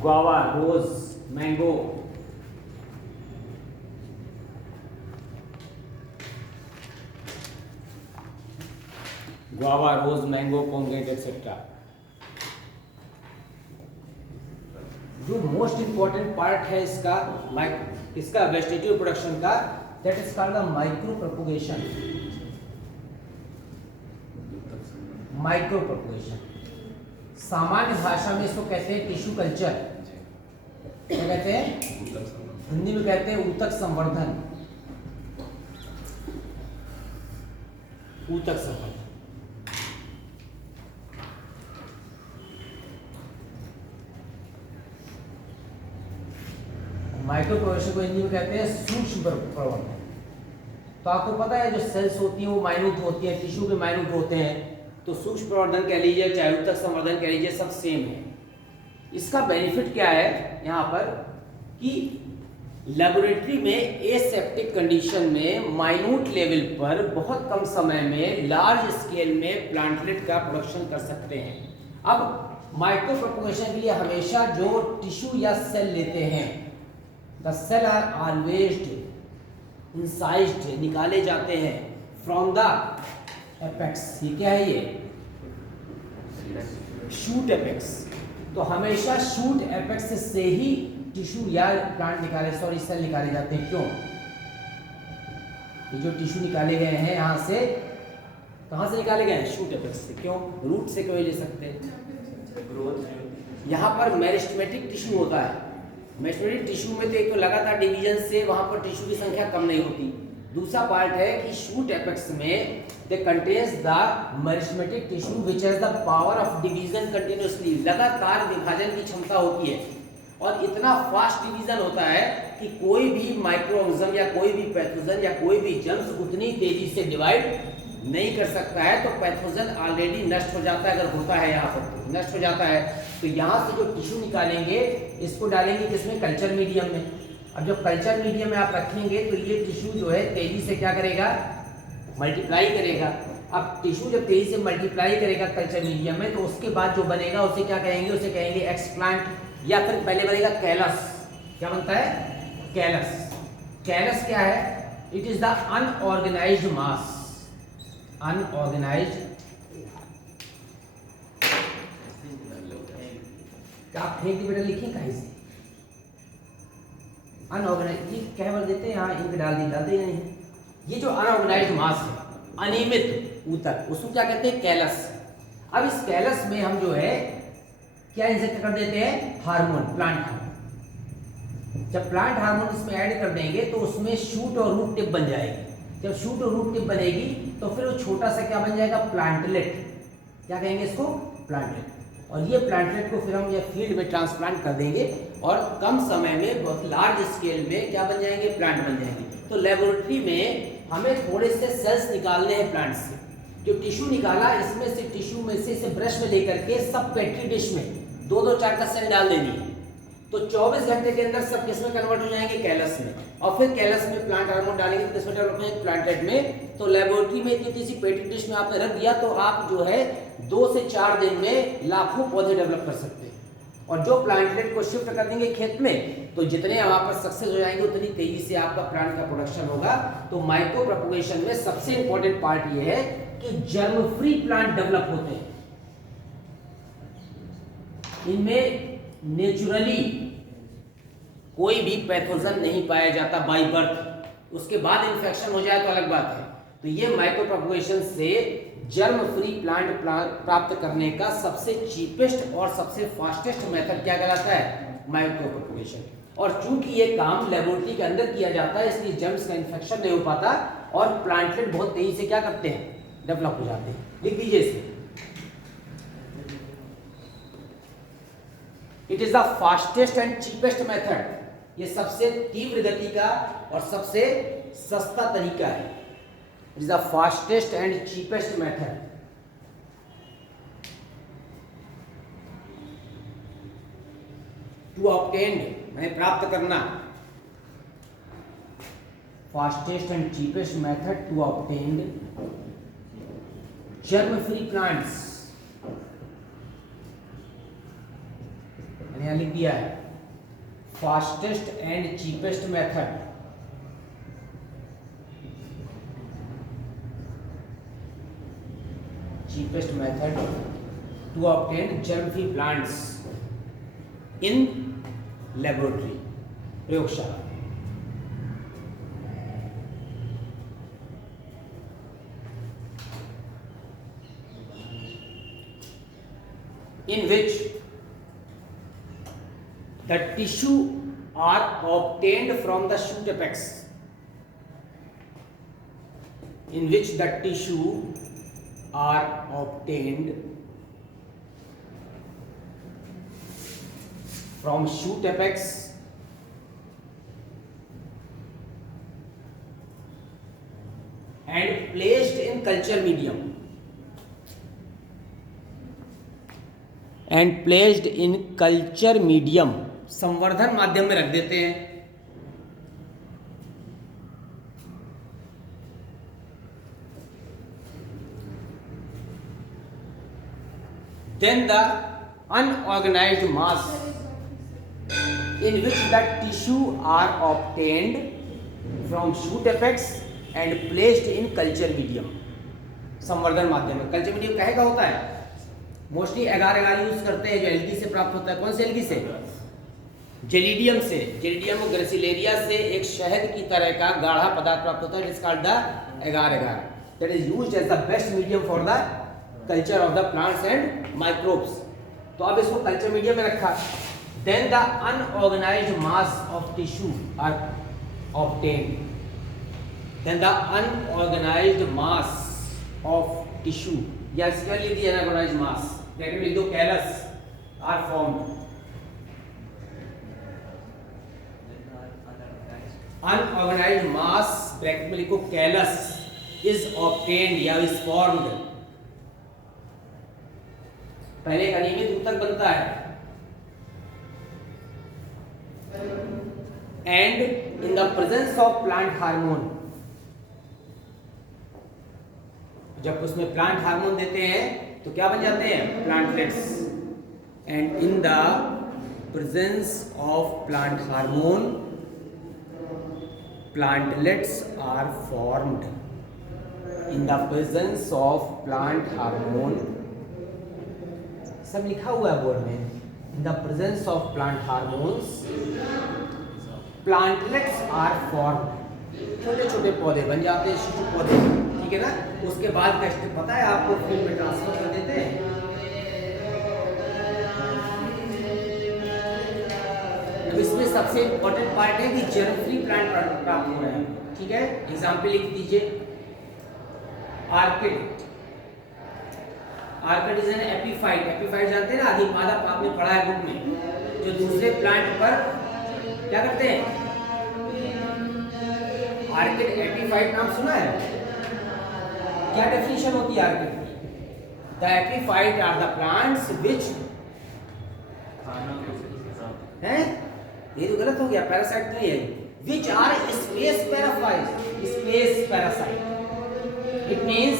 गुआवा, रोज, मैंगो। गुआवा, रोज, मैंगो, पोमग्रेनेट एक्सेट्रा। जो मोस्ट इंपॉर्टेंट पार्ट है इसका वेजिटेटिव प्रोडक्शन का, that is called the micro propagation. Micro propagation सामान्य भाषा में इसको कहते हैं टिश्यू कल्चर। क्या कहते हैं? हिंदी में कहते हैं ऊतक संवर्धन। ऊतक संवर्धन। माइक्रो प्रोपगेशन को हिंदी में कहते हैं सूक्ष्म प्रवर्धन। तो आपको पता है जो सेल्स होती हैं वो माइन्यूट होती हैं, टिश्यू के माइन्यूट होते हैं। तो सूक्ष्म प्रवर्धन कह लीजिए, चाहे ऊतक संवर्धन कह लीजिए, सब सेम है। इसका बेनिफिट क्या है यहाँ पर कि लेबोरेटरी में एसेप्टिक कंडीशन में माइन्यूट लेवल पर बहुत कम समय में लार्ज स्केल में प्लांटलेट का प्रोडक्शन कर सकते हैं। अब माइक्रो प्रोपगेशन के लिए हमेशा जो टिश्यू या सेल लेते हैं, the cell are always incised, निकाले जाते हैं फ्रॉम द एपेक्स। ये क्या है? ये शूट एपेक्स। तो हमेशा शूट एपेक्स से ही टिश्यू या प्लांट सेल निकाले जाते हैं। क्यों? ये जो टिश्यू निकाले गए हैं यहाँ से, कहाँ से निकाले गए हैं? शूट एपेक्स से। क्यों? रूट से क्यों ले सकते हैं? ग्रोथ। यहाँ पर मेरिस्टेमेटिक टिश्यू होता है। मेरिस्टेमेटिक टिश्यू में तो एक तो लगातार डिवीजन से वहाँ पर टिश्यू की संख्या कम नहीं होती। दूसरा पार्ट है कि शूट एपेक्स में they contains the meristematic tissue which has the power of division continuously. लगातार विभाजन की क्षमता होती है और इतना फास्ट डिवीजन होता है कि कोई भी माइक्रोऑर्गेनिज्म या कोई भी पैथोजन या कोई भी जर्म्स उतनी तेजी से डिवाइड नहीं कर सकता है। तो पैथोजन ऑलरेडी नष्ट हो जाता है, अगर होता है यहाँ पर नष्ट हो जाता है। तो यहाँ से जो टिश्यू निकालेंगे इसको डालेंगे किसमें? कल्चर मीडियम में। अब जब कल्चर मीडियम में आप रखेंगे तो ये टिश्यू जो है तेजी से क्या करेगा? मल्टीप्लाई करेगा। अब टिश्यू जब तेजी से मल्टीप्लाई करेगा कल्चर मीडियम में, तो उसके बाद जो बनेगा उसे क्या कहेंगे? उसे कहेंगे एक्सप्लांट, या फिर पहले बनेगा कैलस। क्या बनता है? कैलस। कैलस क्या है? It is the unorganised mass. Unorganised, क्या आप फेंक बेटा लिखिए कहीं से? अनऑर्गेनाइज्ड, ये क्या बोल देते हैं यहाँ, इंक डालते ही नहीं। ये जो अनऑर्गेनाइज्ड मास है, अनियमित ऊतक, उसको क्या कहते हैं? कैलस। अब इस कैलस में हम जो है क्या इंजेक्ट कर देते हैं? Hormone, plant hormone. जब प्लांट हार्मोन इसमें ऐड कर देंगे तो उसमें शूट और रूट टिप बन जाएगी। जब शूट और रूट टिप बनेगी तो फिर वो छोटा सा क्या बन जाएगा? प्लांटलेट। क्या कहेंगे इसको? प्लांटलेट। और ये प्लांटलेट को फिर हम ये फील्ड में ट्रांसप्लांट कर देंगे और कम समय में बहुत लार्ज स्केल में क्या बन जाएंगे? प्लांट बन जाएंगे। तो लेबोरेटरी में हमें थोड़े से सेल्स निकालने हैं प्लांट से। जो टिश्यू निकाला, इसमें से टिश्यू में से इसे ब्रश में लेकर के सब पेट्री डिश में 2-2 4 सेल डाल देनी है। तो 24 घंटे के अंदर सब किस में कन्वर्ट हो जाएंगे? कैलस में। और फिर कैलस में प्लांट हार्मोन डालेंगे तो किसमें डेवलप होंगे? प्लांटलेट में। तो लेबोरेटरी में इतनी सी पेट्री डिश में आपने रख दिया तो आप जो है 2 से 4 दिन में लाखों पौधे डेवलप कर सकते हैं। और जो प्लांटलेट को शिफ्ट कर देंगे खेत में, तो जितने वहां पर सक्सेस हो जाएंगे उतनी तेजी से आपका प्लांट का प्रोडक्शन होगा। तो माइक्रो प्रोपगेशन में सबसे इंपॉर्टेंट पार्ट ये है कि जर्म फ्री प्लांट डेवलप होते हैं। इनमें नेचुरली कोई भी पैथोजन नहीं पाया जाता बाय बर्थ। उसके बाद इन्फेक्शन हो जाए तो अलग बात है। तो ये माइक्रो प्रोपगेशन से जर्म फ्री प्लांट प्राप्त करने का सबसे चीपेस्ट और सबसे फास्टेस्ट मेथड क्या कहलाता है? Micro propagation. और चूंकि ये काम लेबोरेटरी के अंदर किया जाता है, इसलिए जर्म्स का इन्फेक्शन नहीं हो पाता और प्लांटलेट बहुत तेजी से क्या करते हैं? डेवलप हो जाते हैं। लिख दीजिए इसे। It is the fastest and cheapest method. ये सबसे तीव्र गति का और सबसे सस्ता तरीका है। It is the fastest and cheapest method. To obtain मैंने प्राप्त करना, fastest and cheapest method to obtain germ free plants, मैंने यहां लिख दिया है fastest and cheapest method to obtain germ-free plants in laboratory, प्रयोगशाला। In which the tissue are obtained from the shoot apex, in which the tissue are obtained from shoot apex and placed in culture medium, संवर्धन माध्यम में रख देते हैं। Then the unorganized mass in which the tissue are obtained from shoot apex and placed in culture medium, संवर्धन माध्यम में। Culture medium काहे का होता है? मोस्टली एगार एगार यूज करते हैं जो एल्गी से प्राप्त होता है। कौन से एल्गी से? जेलिडियम से, जेलिडियम और ग्रेसिलेरिया से एक शहद की तरह का गाढ़ा पदार्थ प्राप्त होता है, it's called the agar agar, that is used as the best medium for the culture of the plants and microbes. तो अब इसको कल्चर मीडियम में रखा। Then the unorganised mass of tissue are obtained, then the unorganised mass of tissue या specially the unorganised mass, bracket में लिख दो callus, are formed. Unorganised mass bracket में लिखो कैलस इज ऑब्टेन्ड या इज फॉर्म्ड। पहले एक अनियमित ऊतक बनता है and in the presence of plant hormone, जब उसमें प्लांट हार्मोन देते हैं तो क्या बन जाते हैं? Plantlets. And in the presence of plant hormone plantlets are formed, in the presence of plant hormone, सब लिखा हुआ है बोर्ड में, in the presence of plant hormones plantlets are formed, छोटे छोटे पौधे बन जाते हैं, शिशु पौधे, ठीक है ना। उसके बाद का स्टेप पता है आपको, फील्ड में ट्रांसफर कर देते हैं। इसमें सबसे इंपॉर्टेंट पार्ट है कि जर्म फ्री प्लांट प्राप्त हो रहे हैं, ठीक है। एग्जाम्पल लिख दीजिए, orchid. Orchid is an epiphyte, epiphyte जानते हैं ना, अधिपादप, आपने पढ़ा है बुक में, जो दूसरे प्लांट पर क्या करते हैं? आर्किड एपीफाइट नाम सुना है? क्या डेफिनेशन होती है आर्किड की? The epiphyte are the plants which है, ये तो गलत हो गया, पैरासाइट तो ये है, which are space parasite, space parasite, it means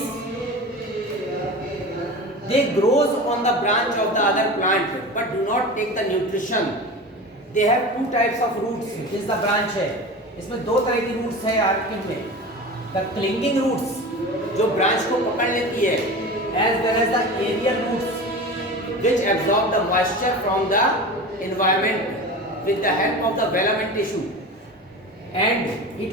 they grows on the branch of the other plant but do not take the nutrition, they have two types of roots, this the branch है, इसमें दो तरह की roots है orchid में, the clinging roots जो branch को पकड़ लेती है, as well as the aerial roots which absorb the moisture from the environment with the help of the filament tissue and it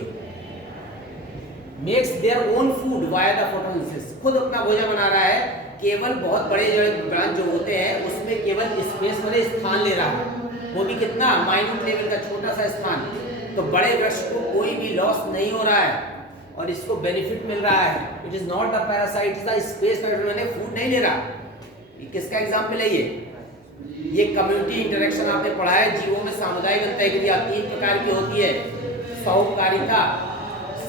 makes their own food via the photosynthesis, खुद अपना भोजन बना रहा है, केवल बहुत बड़े जो ब्रांच जो होते हैं उसमें केवल स्पेस वाले स्थान ले रहा है, वो भी कितना माइन्यूट लेवल का छोटा सा स्थान, तो बड़े वृक्ष को कोई भी लॉस नहीं हो रहा है और इसको बेनिफिट मिल रहा है। It is not the parasite, the space मैंने फूड नहीं ले रहा। ये किसका एग्जाम्पल है? ये कम्युनिटी इंटरेक्शन आपने पढ़ा है, जीवों में सामुदायिक अंतःक्रिया 3 प्रकार की होती है, सौकारिता,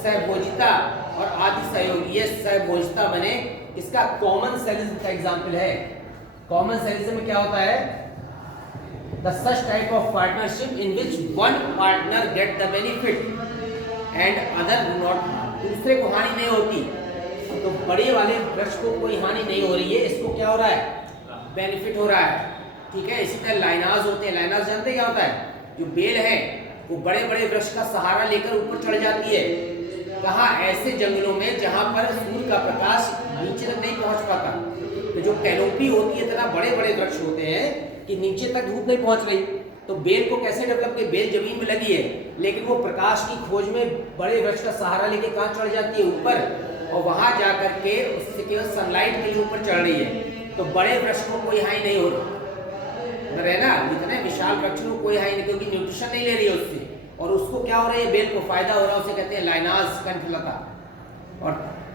सहभोजिता और आदि सहयोग। ये सहभोजिता बने, इसका कॉमन सेलिज्म का एग्जाम्पल है। कॉमन सेलिज्म में क्या होता है? the such type of partnership in which one partner get the benefit and other do not, दूसरे को हानि नहीं होती। तो बड़े वाले वृक्ष को कोई हानि नहीं हो रही है, इसको क्या हो रहा है, बेनिफिट हो रहा है। ठीक है, इसी तरह लाइनाज होते हैं। लाइनाज जानते हैं क्या होता है, जो बेल है वो बड़े बड़े वृक्ष का सहारा लेकर ऊपर चढ़ जाती है। कहाँ, ऐसे जंगलों में जहाँ पर सूर्य का प्रकाश नीचे तक नहीं पहुँच पाता। तो जो कैनोपी होती है, इतना बड़े बड़े वृक्ष होते हैं कि नीचे तक धूप नहीं पहुँच रही। तो बेल को कैसे डेवलप किया, बेल जमीन में लगी है लेकिन वो प्रकाश की खोज में बड़े वृक्ष का सहारा लेके कहाँ चढ़ जाती है, ऊपर, और वहां जाकर के उससे केवल सनलाइट के लिए ऊपर चढ़ रही है। तो बड़े वृक्ष को कोई हानि नहीं हो रही है ना, इतने विशाल वृक्ष को कोई हानि नहीं, क्योंकि न्यूट्रिशन नहीं ले रही है उससे, और उसको क्या हो रहा है, बेल को फायदा हो रहा है, उसे कहते हैं लाइनाज कंठलता। और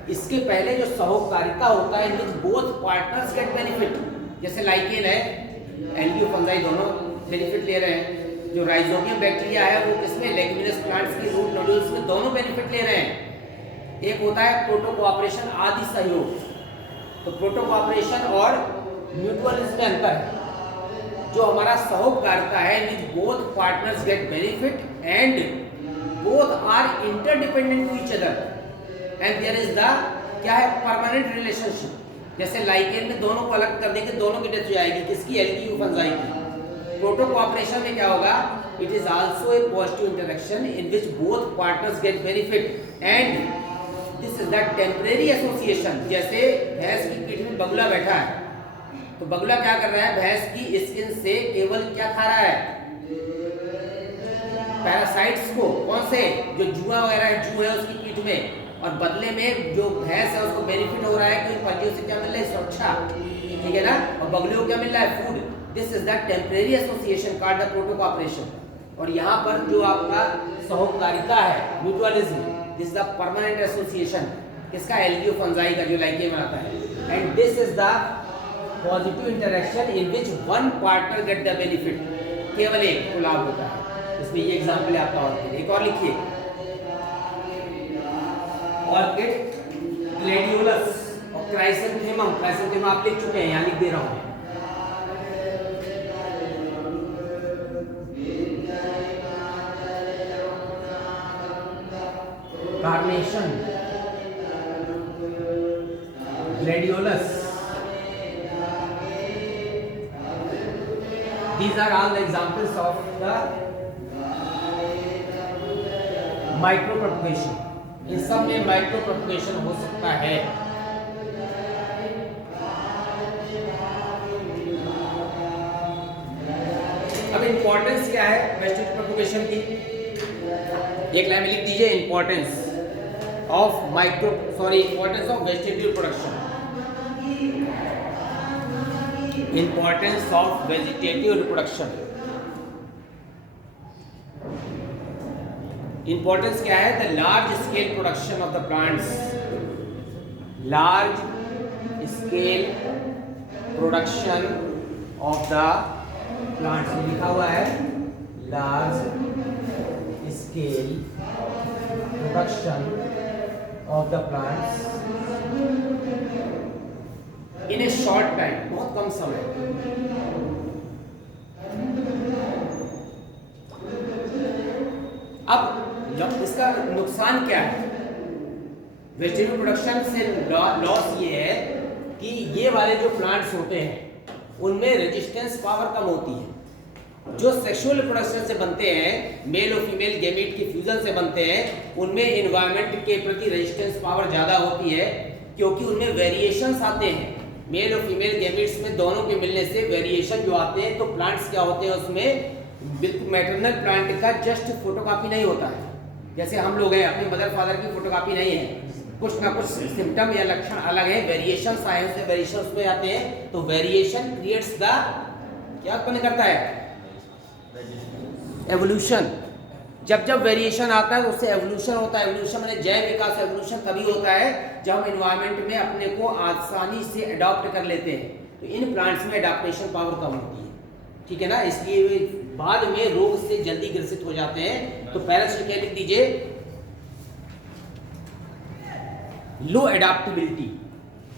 इसके पहले जो सहोकारिता होता है, इनमें बोथ पार्टनर्स गेट बेनिफिट। जैसे लाइकेन है, एल्गी और फंजाई दोनों बेनिफिट ले रहे हैं। जो राइजोबियम बैक्टीरिया है वो किसमें, लेग्यूमिनस प्लांट्स की रूट नोड्यूल्स में दोनों बेनिफिट ले रहे हैं। एक होता है प्रोटो कोऑपरेशन, आदि सहयोग। तो प्रोटो कोऑपरेशन और म्यूचुअलिज्म में अंतर है। जो हमारा सहोकारिता है, which both partners get benefit and both are interdependent to each other and there is the क्या है, परमानेंट रिलेशनशिप। जैसे लाइकेन में दोनों को अलग कर देंगे, दोनों की डेथ हो जाएगी, किसकी, एल्गी और फंजाई की। प्रोटो कोऑपरेशन में क्या होगा, it is also a positive interaction in which both partners get benefit and this is the temporary association. जैसे भैंस की पीठ में बगुला बैठा है, तो बगुला क्या कर रहा है, भैंस की स्किन से केवल क्या खा रहा है, पैरासाइट्स को, कौन से, जो जुआ वगैरह है, जू है उसकी पीठ में, और बदले में जो भैंस है उसको बेनिफिट हो रहा है कि पंजियों से क्या मिल रहा है, सुरक्षा। ठीक है ना, और बगुले को क्या मिल रहा है, food. This is the temporary association called the proto cooperation. और यहाँ पर जो आपका सहोकारिता है, mutualism, this is the permanent association, किसका, एल्गी और फंजाई का, जो लाइकेन में आता है। And this is the positive interaction in which one partner get the benefit, केवल एक को लाभ होता है। इसमें ये एग्जाम्पल है आपका। और एक और लिखिए, ऑर्किड, ग्लैडियोलस और क्राइसेंथेमम। क्राइसेंथेमम आप लिख चुके हैं, यहाँ लिख दे रहा हूँ। Carnation, gladiolus, these are all the examples of the micro propagation. इन सब में माइक्रो प्रोपगेशन हो सकता है। अब इंपॉर्टेंस क्या है वेजिटेटिव प्रोपगेशन की, एक लाइन में लिख दीजिए, importance of importance of vegetative production. Importance of vegetative reproduction. Importance क्या है, the large scale production of the plants. Large scale production of the plants लिखा हुआ है, large scale production of the plants in A short time, बहुत कम समय। अब इसका नुकसान क्या है, वेजिटेबल प्रोडक्शन से लॉस ये है कि ये वाले जो प्लांट्स होते हैं उनमें रेजिस्टेंस पावर कम होती है। जो सेक्सुअल रिप्रोडक्शन से बनते हैं, मेल और फीमेल गैमीट के फ्यूजन से बनते हैं, उनमें एनवायरनमेंट के प्रति रेजिस्टेंस पावर ज़्यादा होती है, क्योंकि उनमें वेरिएशंस आते हैं। मेल और फीमेल गैमीट्स में दोनों के मिलने से वेरिएशन जो आते हैं, तो प्लांट्स क्या होते हैं, उसमें बिल्कुल मैटरनल प्लांट का जस्ट फोटोकॉपी नहीं होता है। जैसे हम लोग हैं, अपने मदर फादर की फोटोकॉपी नहीं है, कुछ ना कुछ सिम्टम या लक्षण अलग है, वेरिएशन साइंस से वेरिएशंस में आते हैं। तो वेरिएशन क्रिएट्स द क्या उत्पन्न करता है, एवोल्यूशन। जब जब वेरिएशन आता है तो उससे एवोल्यूशन होता है। एवोल्यूशन माने जैव विकास। एवोल्यूशन तभी होता है जब हम एनवायरनमेंट में अपने को आसानी से अडॉप्ट कर लेते हैं। तो इन प्लांट्स में अडॉप्टेशन पावर कम होती है, ठीक है ना, इसलिए वे बाद में रोग से जल्दी ग्रसित हो जाते हैं। तो पैरासिट क्या लिख दीजिए, low adaptability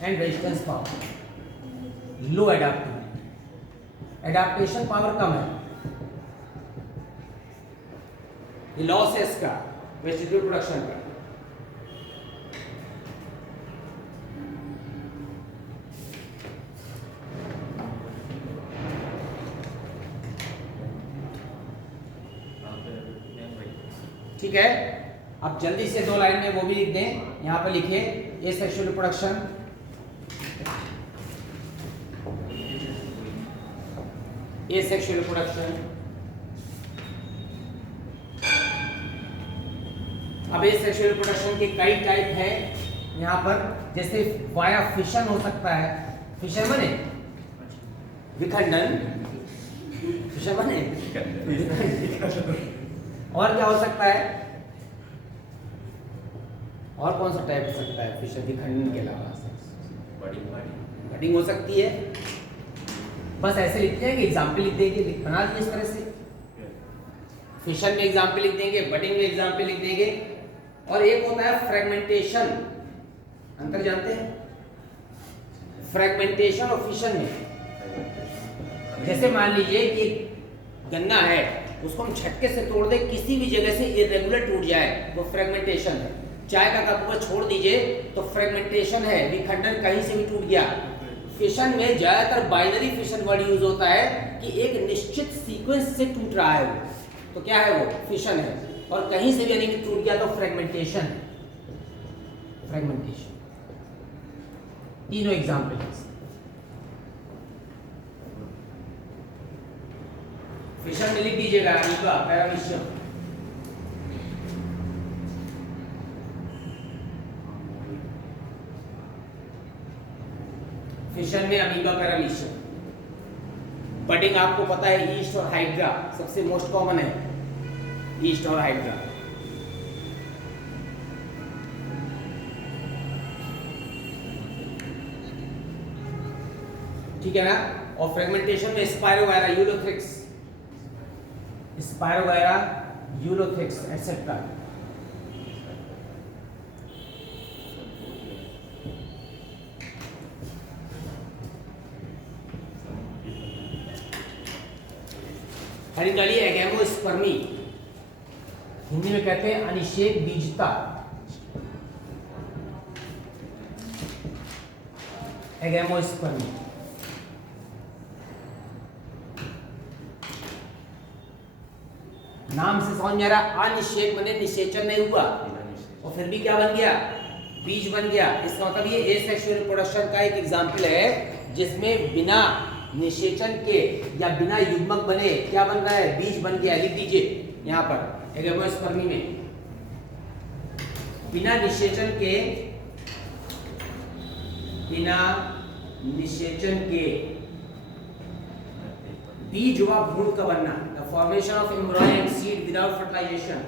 and resistance power. Low adaptability, adaptation power कम है, ये लॉस है इसका वेजिटेटिव प्रोडक्शन का। ठीक है, अब जल्दी से 2 लाइन में वो भी लिख दें। यहां पर लिखे ए सेक्सुअल रिप्रोडक्शन, ए सेक्सुअल रिप्रोडक्शन। अब ए सेक्सुअल रिप्रोडक्शन के कई टाइप हैं यहाँ पर, जैसे वाया फिशन हो सकता है। फिशन माने विखंडन, फिशन माने और क्या हो सकता है, और कौन सा टाइप हो सकता है फिशन विखंडन के अलावा? बडिंग हो सकती है। बस ऐसे लिखते हैं कि एग्जाम्पल लिख देंगे, बना दिए इस तरह से। फिशन में एग्जाम्पल लिख देंगे, बडिंग में एग्जाम्पल लिख देंगे। और एक होता है फ्रेगमेंटेशन, अंतर जानते हैं? फ्रेगमेंटेशन और फिशन में, जैसे मान लीजिए कि गन्ना है, उसको हम झटके से तोड़ दे, किसी भी जगह से इरेगुलर टूट जाए, वो फ्रेगमेंटेशन है। चाय का कप को छोड़ दीजिए तो फ्रेगमेंटेशन है, विखंडन कहीं से भी टूट गया। फिशन में ज्यादातर बाइनरी फिशन वर्ड यूज होता है कि एक निश्चित सीक्वेंस से टूट रहा है वो, तो क्या है वो फिशन है। और कहीं से भी यानी टूट गया तो फ्रेगमेंटेशन है। फ्रेगमेंटेशन तीनों एग्जाम्पल है। फिशन में लिख दीजिएगा अमीबा पैरामीशियम, फिशन में अमीबा पैरामीशियम। बडिंग आपको पता है ईस्ट और हाइड्रा सबसे मोस्ट कॉमन है, ईस्ट और हाइड्रा। ठीक है ना। और फ्रेगमेंटेशन में spirogyra, ulothrix, spirogyra, ulothrix etcetera. हरिंडाली एगेमोस्पर्मी, हिंदी में कहते हैं अनिषेक बीजता। एगेमोस्पर्मी नाम से समझ में आ रहा, अनिषेक माने निषेचन नहीं हुआ और फिर भी क्या बन गया, बीज बन गया। इसका मतलब ये एसेक्सुअल रिप्रोडक्शन का एक एग्जांपल है जिसमें बिना निषेचन के या बिना युग्मक बने क्या बन रहा है, बीज बन गया। लिख दीजिए यहाँ पर एगेमोस्पर्मी में बिना निषेचन के, बिना निषेचन के बीज व भ्रूण का बनना, the formation of embryo and seed without fertilization.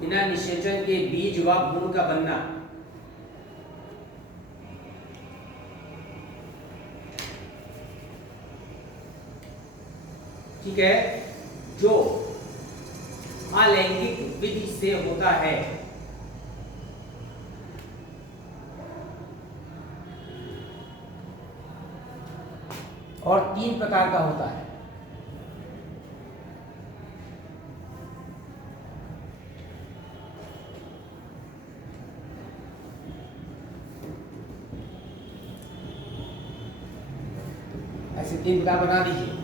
बिना निषेचन के बीज व भ्रूण का बनना। ठीक है, जो अलैंगिक विधि से होता है। और 3 प्रकार का होता है। ऐसे 3 प्रकार बना दीजिए।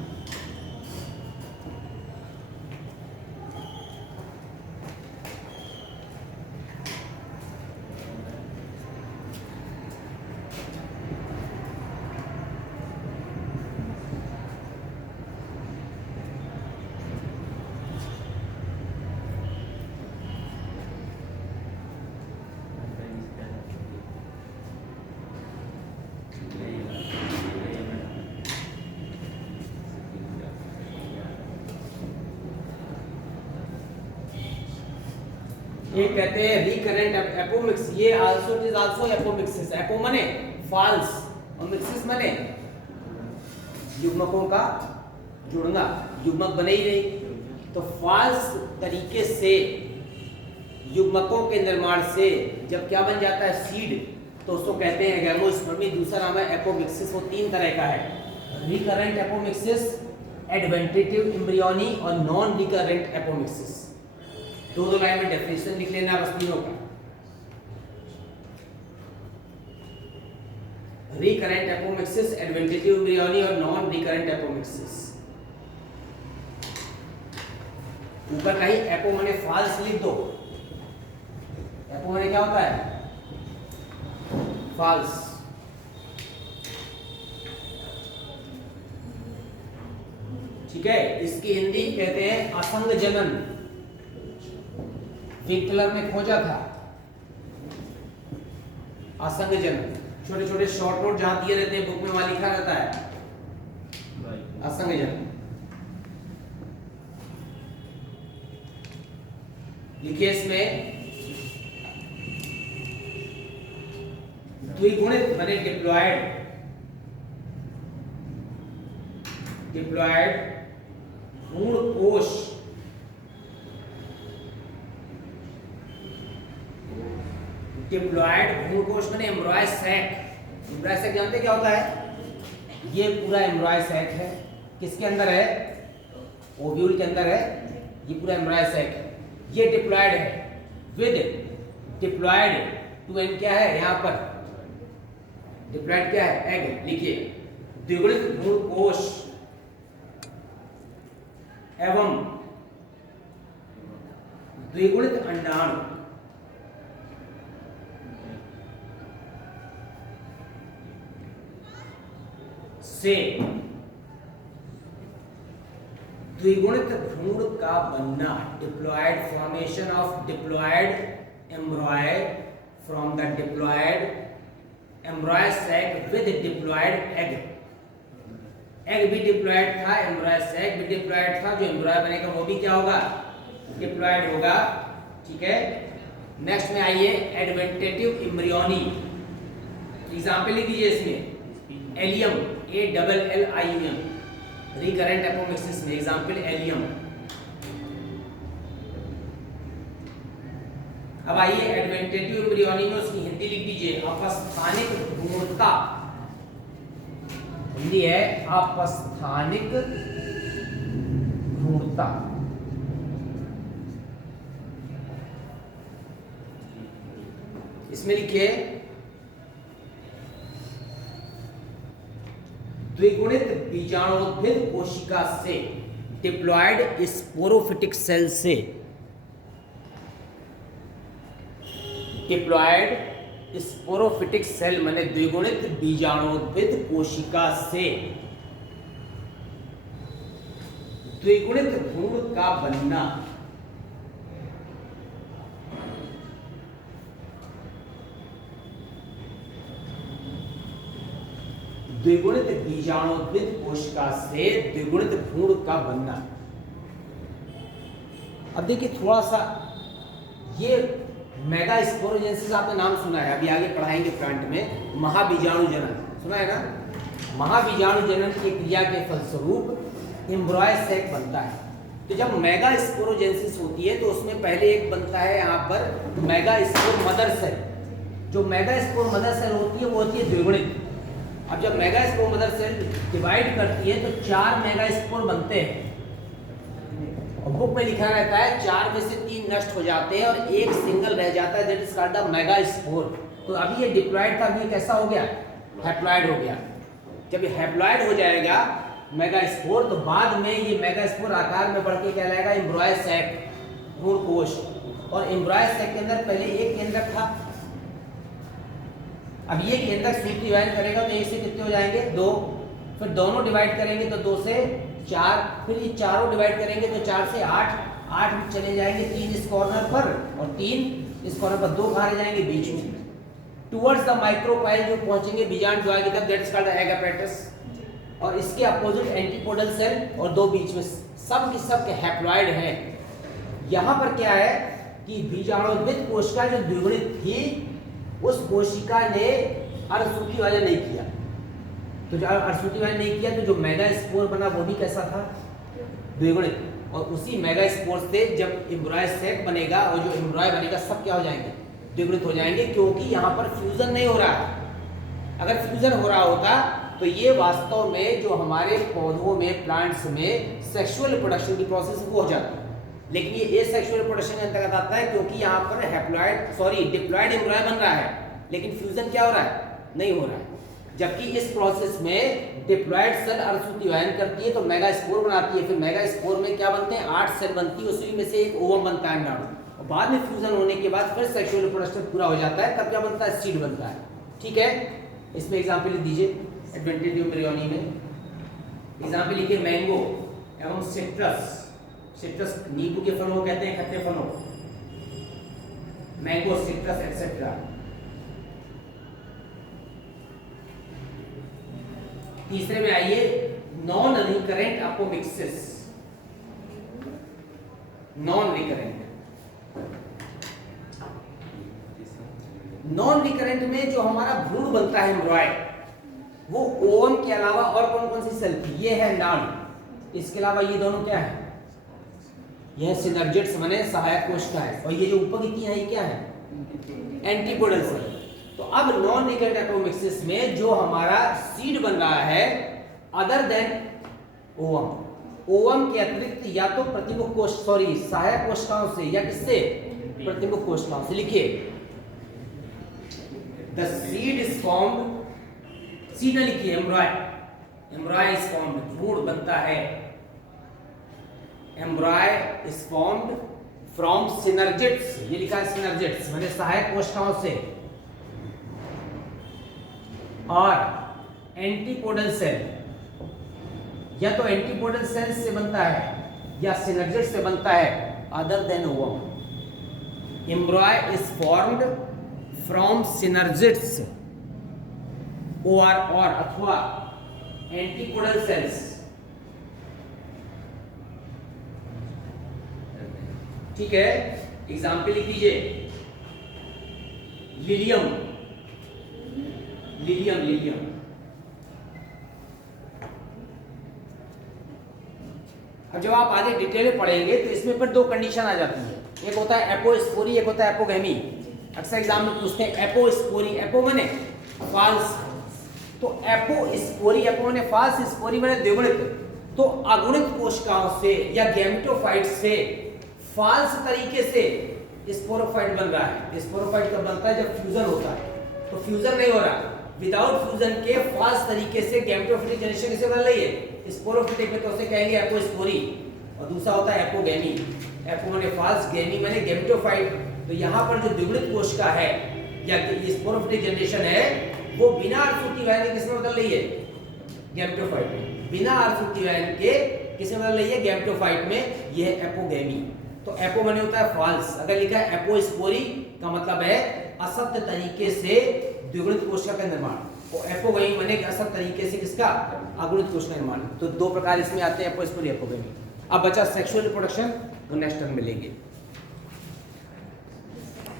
ये कहते हैं रिकरेंट एपोमिक्स, ये also it is also apomixis. Apo माने फॉल्स और मिक्सिस माने युग्मकों का जुड़ना, युग्मक बने ही नहीं। तो फॉल्स तरीके से युग्मकों के निर्माण से जब क्या बन जाता है, सीड, तो उसको कहते हैं एगेमोस्पर्मी। दूसरा नाम है एपोमिक्सिस। वो 3 तरह का है, रिकरेंट एपोमिक्सिस, एडवेंटेटिव एम्ब्रियोनी और नॉन रिकरेंट एपोमिक्सिस। दो लाइन में डेफिनेशन लिख लेना बस तीनों का। रिकरेंट एपोमिक्सिस, एडवेंटेटिव एम्ब्रियोनी और नॉन रिकरेंट एपोमिक्सिस। ऊपर कहीं एपो माने फॉल्स लिख दो। एपो माने क्या होता है? फॉल्स। ठीक है, इसकी हिंदी कहते हैं असंग जनन। विक्टलर ने खोजा था असंग जनन। छोटे छोटे शॉर्ट नोट जहां दिए रहते हैं बुक में वहां लिखा रहता है असंग जनन। लिखिए इसमें द्विगुणित माने डिप्लॉयड, डिप्लॉयड भ्रूण कोश डिप्लॉयड भ्रूण कोश माने एम्ब्रॉय सैक। एम्ब्रॉय सैक जानते क्या होता है? ये पूरा एम्ब्रॉय सैक है। किसके अंदर है? ओव्यूल के अंदर है। ये पूरा एम्ब्रॉय सैक है। ये डिप्लॉयड है विद डिप्लॉयड टू एन क्या है यहां पर? डिप्लॉयड क्या है? एग। लिखिए द्विगुणित भ्रूण कोश एवं द्विगुणित अंडाणु से द्विगुणित भ्रूण का बनना, diploid formation of diploid embryo from the diploid embryo sac with diploid egg. Egg भी डिप्लॉयड था, एम्ब्रॉय सैक भी डिप्लॉयड था। जो एम्ब्रॉय बनेगा वो भी क्या होगा? डिप्लॉयड होगा। ठीक है, नेक्स्ट में आइए एडवेंटेटिव एम्ब्रियोनी। एग्जांपल लिख दीजिए इसमें एलियम, ALLIUM, रिकरेंट एपोमिक्सिस में एग्जांपल एलियम। अब आइए एडवेंटेटिव एम्ब्रियोनी में उसकी हिंदी लिख दीजिए अपस्थानिक भ्रूणता। हिंदी है अपस्थानिक भ्रूणता। इसमें लिखिए द्विगुणित बीजाणुोद्भिद कोशिका से, डिप्लॉयड स्पोरोफिटिक सेल से, डिप्लॉयड स्पोरोफिटिक सेल माने द्विगुणित बीजाणुोद्भिद कोशिका से द्विगुणित भ्रूण का बनना, द्विगुणित बीजाणुोद्भिद कोशिका से द्विगुणित भ्रूण का बनना। अब देखिए थोड़ा सा ये मेगास्पोरोजेनेसिस आपने नाम सुना है, अभी आगे पढ़ाएंगे प्लांट में। महाबीजाणु जनन सुना है ना? महाबीजाणु जनन की क्रिया के फलस्वरूप एम्ब्रॉय सैक बनता है। तो जब मेगास्पोरोजेनेसिस होती है तो उसमें पहले एक बनता है यहाँ पर मेगास्पोर मदर सेल। जो मेगास्पोर मदर सेल होती है वो होती है द्विगुणित। अब जब मेगास्पोर मदर सेल डिवाइड करती है तो 4 मेगास्पोर बनते हैं और बुक में लिखा रहता है 4 में से 3 नष्ट हो जाते हैं और एक सिंगल रह जाता है, that is called the megaspore. तो अभी ये डिप्लॉयड था, अभी कैसा हो गया? हैप्लॉयड हो गया। जब ये हैप्लॉयड हो जाएगा मेगास्पोर तो बाद में ये मेगास्पोर आकार में बढ़ के क्या लाएगा? एम्ब्रॉय सैक, भ्रूण कोश। और एम्ब्रॉय सैक के अंदर पहले एक केंद्रक था। अब ये केंद्रक सूत्र डिवाइड करेगा तो 1 से कितने हो जाएंगे? 2। फिर दोनों डिवाइड करेंगे तो 2 से 4। फिर ये चारों डिवाइड करेंगे तो 4 से 8। 8 में चले जाएंगे 3 इस कॉर्नर पर और 3 इस कॉर्नर पर, 2 कहाँ रह जाएंगे? बीच में। टुवर्ड्स द माइक्रोपाइल जो पहुंचेंगे बीजाणु जो आएगी तब that is called the egg apparatus। और इसके अपोजिट एंटीपोडल सेल और 2 बीच में, सब के सब के हैप्लॉयड हैं। यहाँ पर क्या है कि बीजाणुोद्भिद कोशिका जो द्विगुणित थी उस कोशिका ने अर्धसूत्री वाला नहीं किया। तो जब अर्धसूत्री वाला नहीं किया तो जो मेगास्पोर बना वो भी कैसा था? द्विगुणित। और उसी मेगास्पोर से जब एम्ब्रॉय सैक बनेगा और जो एम्ब्रॉय बनेगा सब क्या हो जाएंगे? द्विगुणित हो जाएंगे, क्योंकि यहाँ पर फ्यूजन नहीं हो रहा है। अगर फ्यूजन हो रहा होता तो ये वास्तव में जो हमारे पौधों में, प्लांट्स में सेक्सुअल रिप्रोडक्शन की प्रोसेस वो हो जाती है, लेकिन ये एसेक्सुअल रिप्रोडक्शन के अंतर्गत आता है क्योंकि यहाँ पर डिप्लॉयड एम्ब्रॉय बन रहा है, लेकिन फ्यूजन क्या हो रहा है, नहीं हो रहा है। जबकि इस प्रोसेस में डिप्लॉयड सेल अर्धसूत्रीय वायन करती है तो मेगास्पोर बनाती है, फिर मेगास्पोर में क्या बनते हैं, 8 सेल बनती है, उसी में से एक ओवम बनता है अंडाणु, और बाद में फ्यूजन होने के बाद फिर सेक्सुअल रिप्रोडक्शन पूरा हो जाता है, तब क्या बनता है, सीड बनता है। ठीक है, इसमें एग्जाम्पल लिख दीजिए एडवेंटिव एम्ब्रियोनी में। एग्जाम्पल लिखिए मैंगो एवं सिट्रस। सिट्रस नींबू के फलों को कहते हैं, खट्टे फलों, मैंगो, सिट्रस एक्सेट्रा। तीसरे में आइए non recurrent apomixis. Non recurrent में जो हमारा भ्रूण बनता है एम्ब्रॉय, वो ओवम के अलावा और कौन कौन सी सेल थी, ये है अंडाणु, इसके अलावा ये दोनों क्या है, यह सिनर्जिड्स माने सहायक कोशिका है, और ये जो ऊपर की है ये क्या है, एंटीपोडल सेल। तो अब नॉन रिकरेंट एपोमिक्सिस में जो हमारा सीड बन रहा है अदर देन ओवम, ओवम के अतिरिक्त या तो प्रतिमुख कोश सहायक कोशिकाओं से या किससे, प्रतिमुख कोशिकाओं से। लिखिए the seed is formed, seed न लिखिए, एम्ब्रॉय इज फॉर्म्ड, भ्रूण बनता है, एम्ब्रॉय इज फॉर्म्ड फ्रॉम सिनर्जिड्स, ये लिखा है सिनर्जिड्स माने सहायक कोशिकाओं से, और एंटीपोडल सेल, या तो एंटीपोडल सेल से बनता है या सिनर्जिड से बनता है other than ovum. एम्ब्रॉय is formed from synergids और अथवा एंटीपोडल सेल्स। ठीक है, एग्जाम्पल लिख दीजिए लिलियम, लिलियम। अब जब आप आगे डिटेल में पढ़ेंगे तो इसमें पर दो कंडीशन आ जाती है, एक होता है एपोस्पोरी, एक होता है एपोगैमी। अक्सर एग्जाम में पूछते हैं एपोस्पोरी, एपो माने फाल्स, तो एपोस्पोरी, एपो माने फाल्स, स्पोरी माने द्विगुणित। तो अगुणित कोशिकाओं से या गैमेटोफाइट से फाल्स तरीके से स्पोरोफाइट बन रहा है। स्पोरोफाइट कब बनता है, जब फ्यूजन होता है, तो फ्यूजन नहीं हो रहा, विदाउट फ्यूजन के फाल्स तरीके से गैमेटोफिटिक जनरेशन किसे बन रही है, स्पोरोफिटिक में, तो उसे कहेंगे एपोस्पोरी। और दूसरा होता है एपोगैमी, एपो माने फाल्स, गैमी माने गैमेटोफाइट। तो यहाँ पर जो द्विगुणित कोशिका है या स्पोरोफिटिक जनरेशन है वो बिना अर्धसूत्रीय वायन के किसमें बदल रही है, गैमेटोफाइट में, बिना अर्धसूत्रीय वायन के किसमें बदल रही है, गैमेटोफाइट में। यह है एपोगैमी। तो एपो माने होता है फाल्स, अगर लिखा है एपोस्पोरी का मतलब है असत्य तरीके से द्विगुणित कोशिका का निर्माण, और एपोगैमी माने असत्य तरीके से किसका, अगुणित कोशिका का निर्माण। तो दो प्रकार इसमें आते हैं, एपोस्पोरी, एपोगैमी। अब बचा सेक्सुअल रिप्रोडक्शन, वो नेक्स्ट टर्म में लेंगे।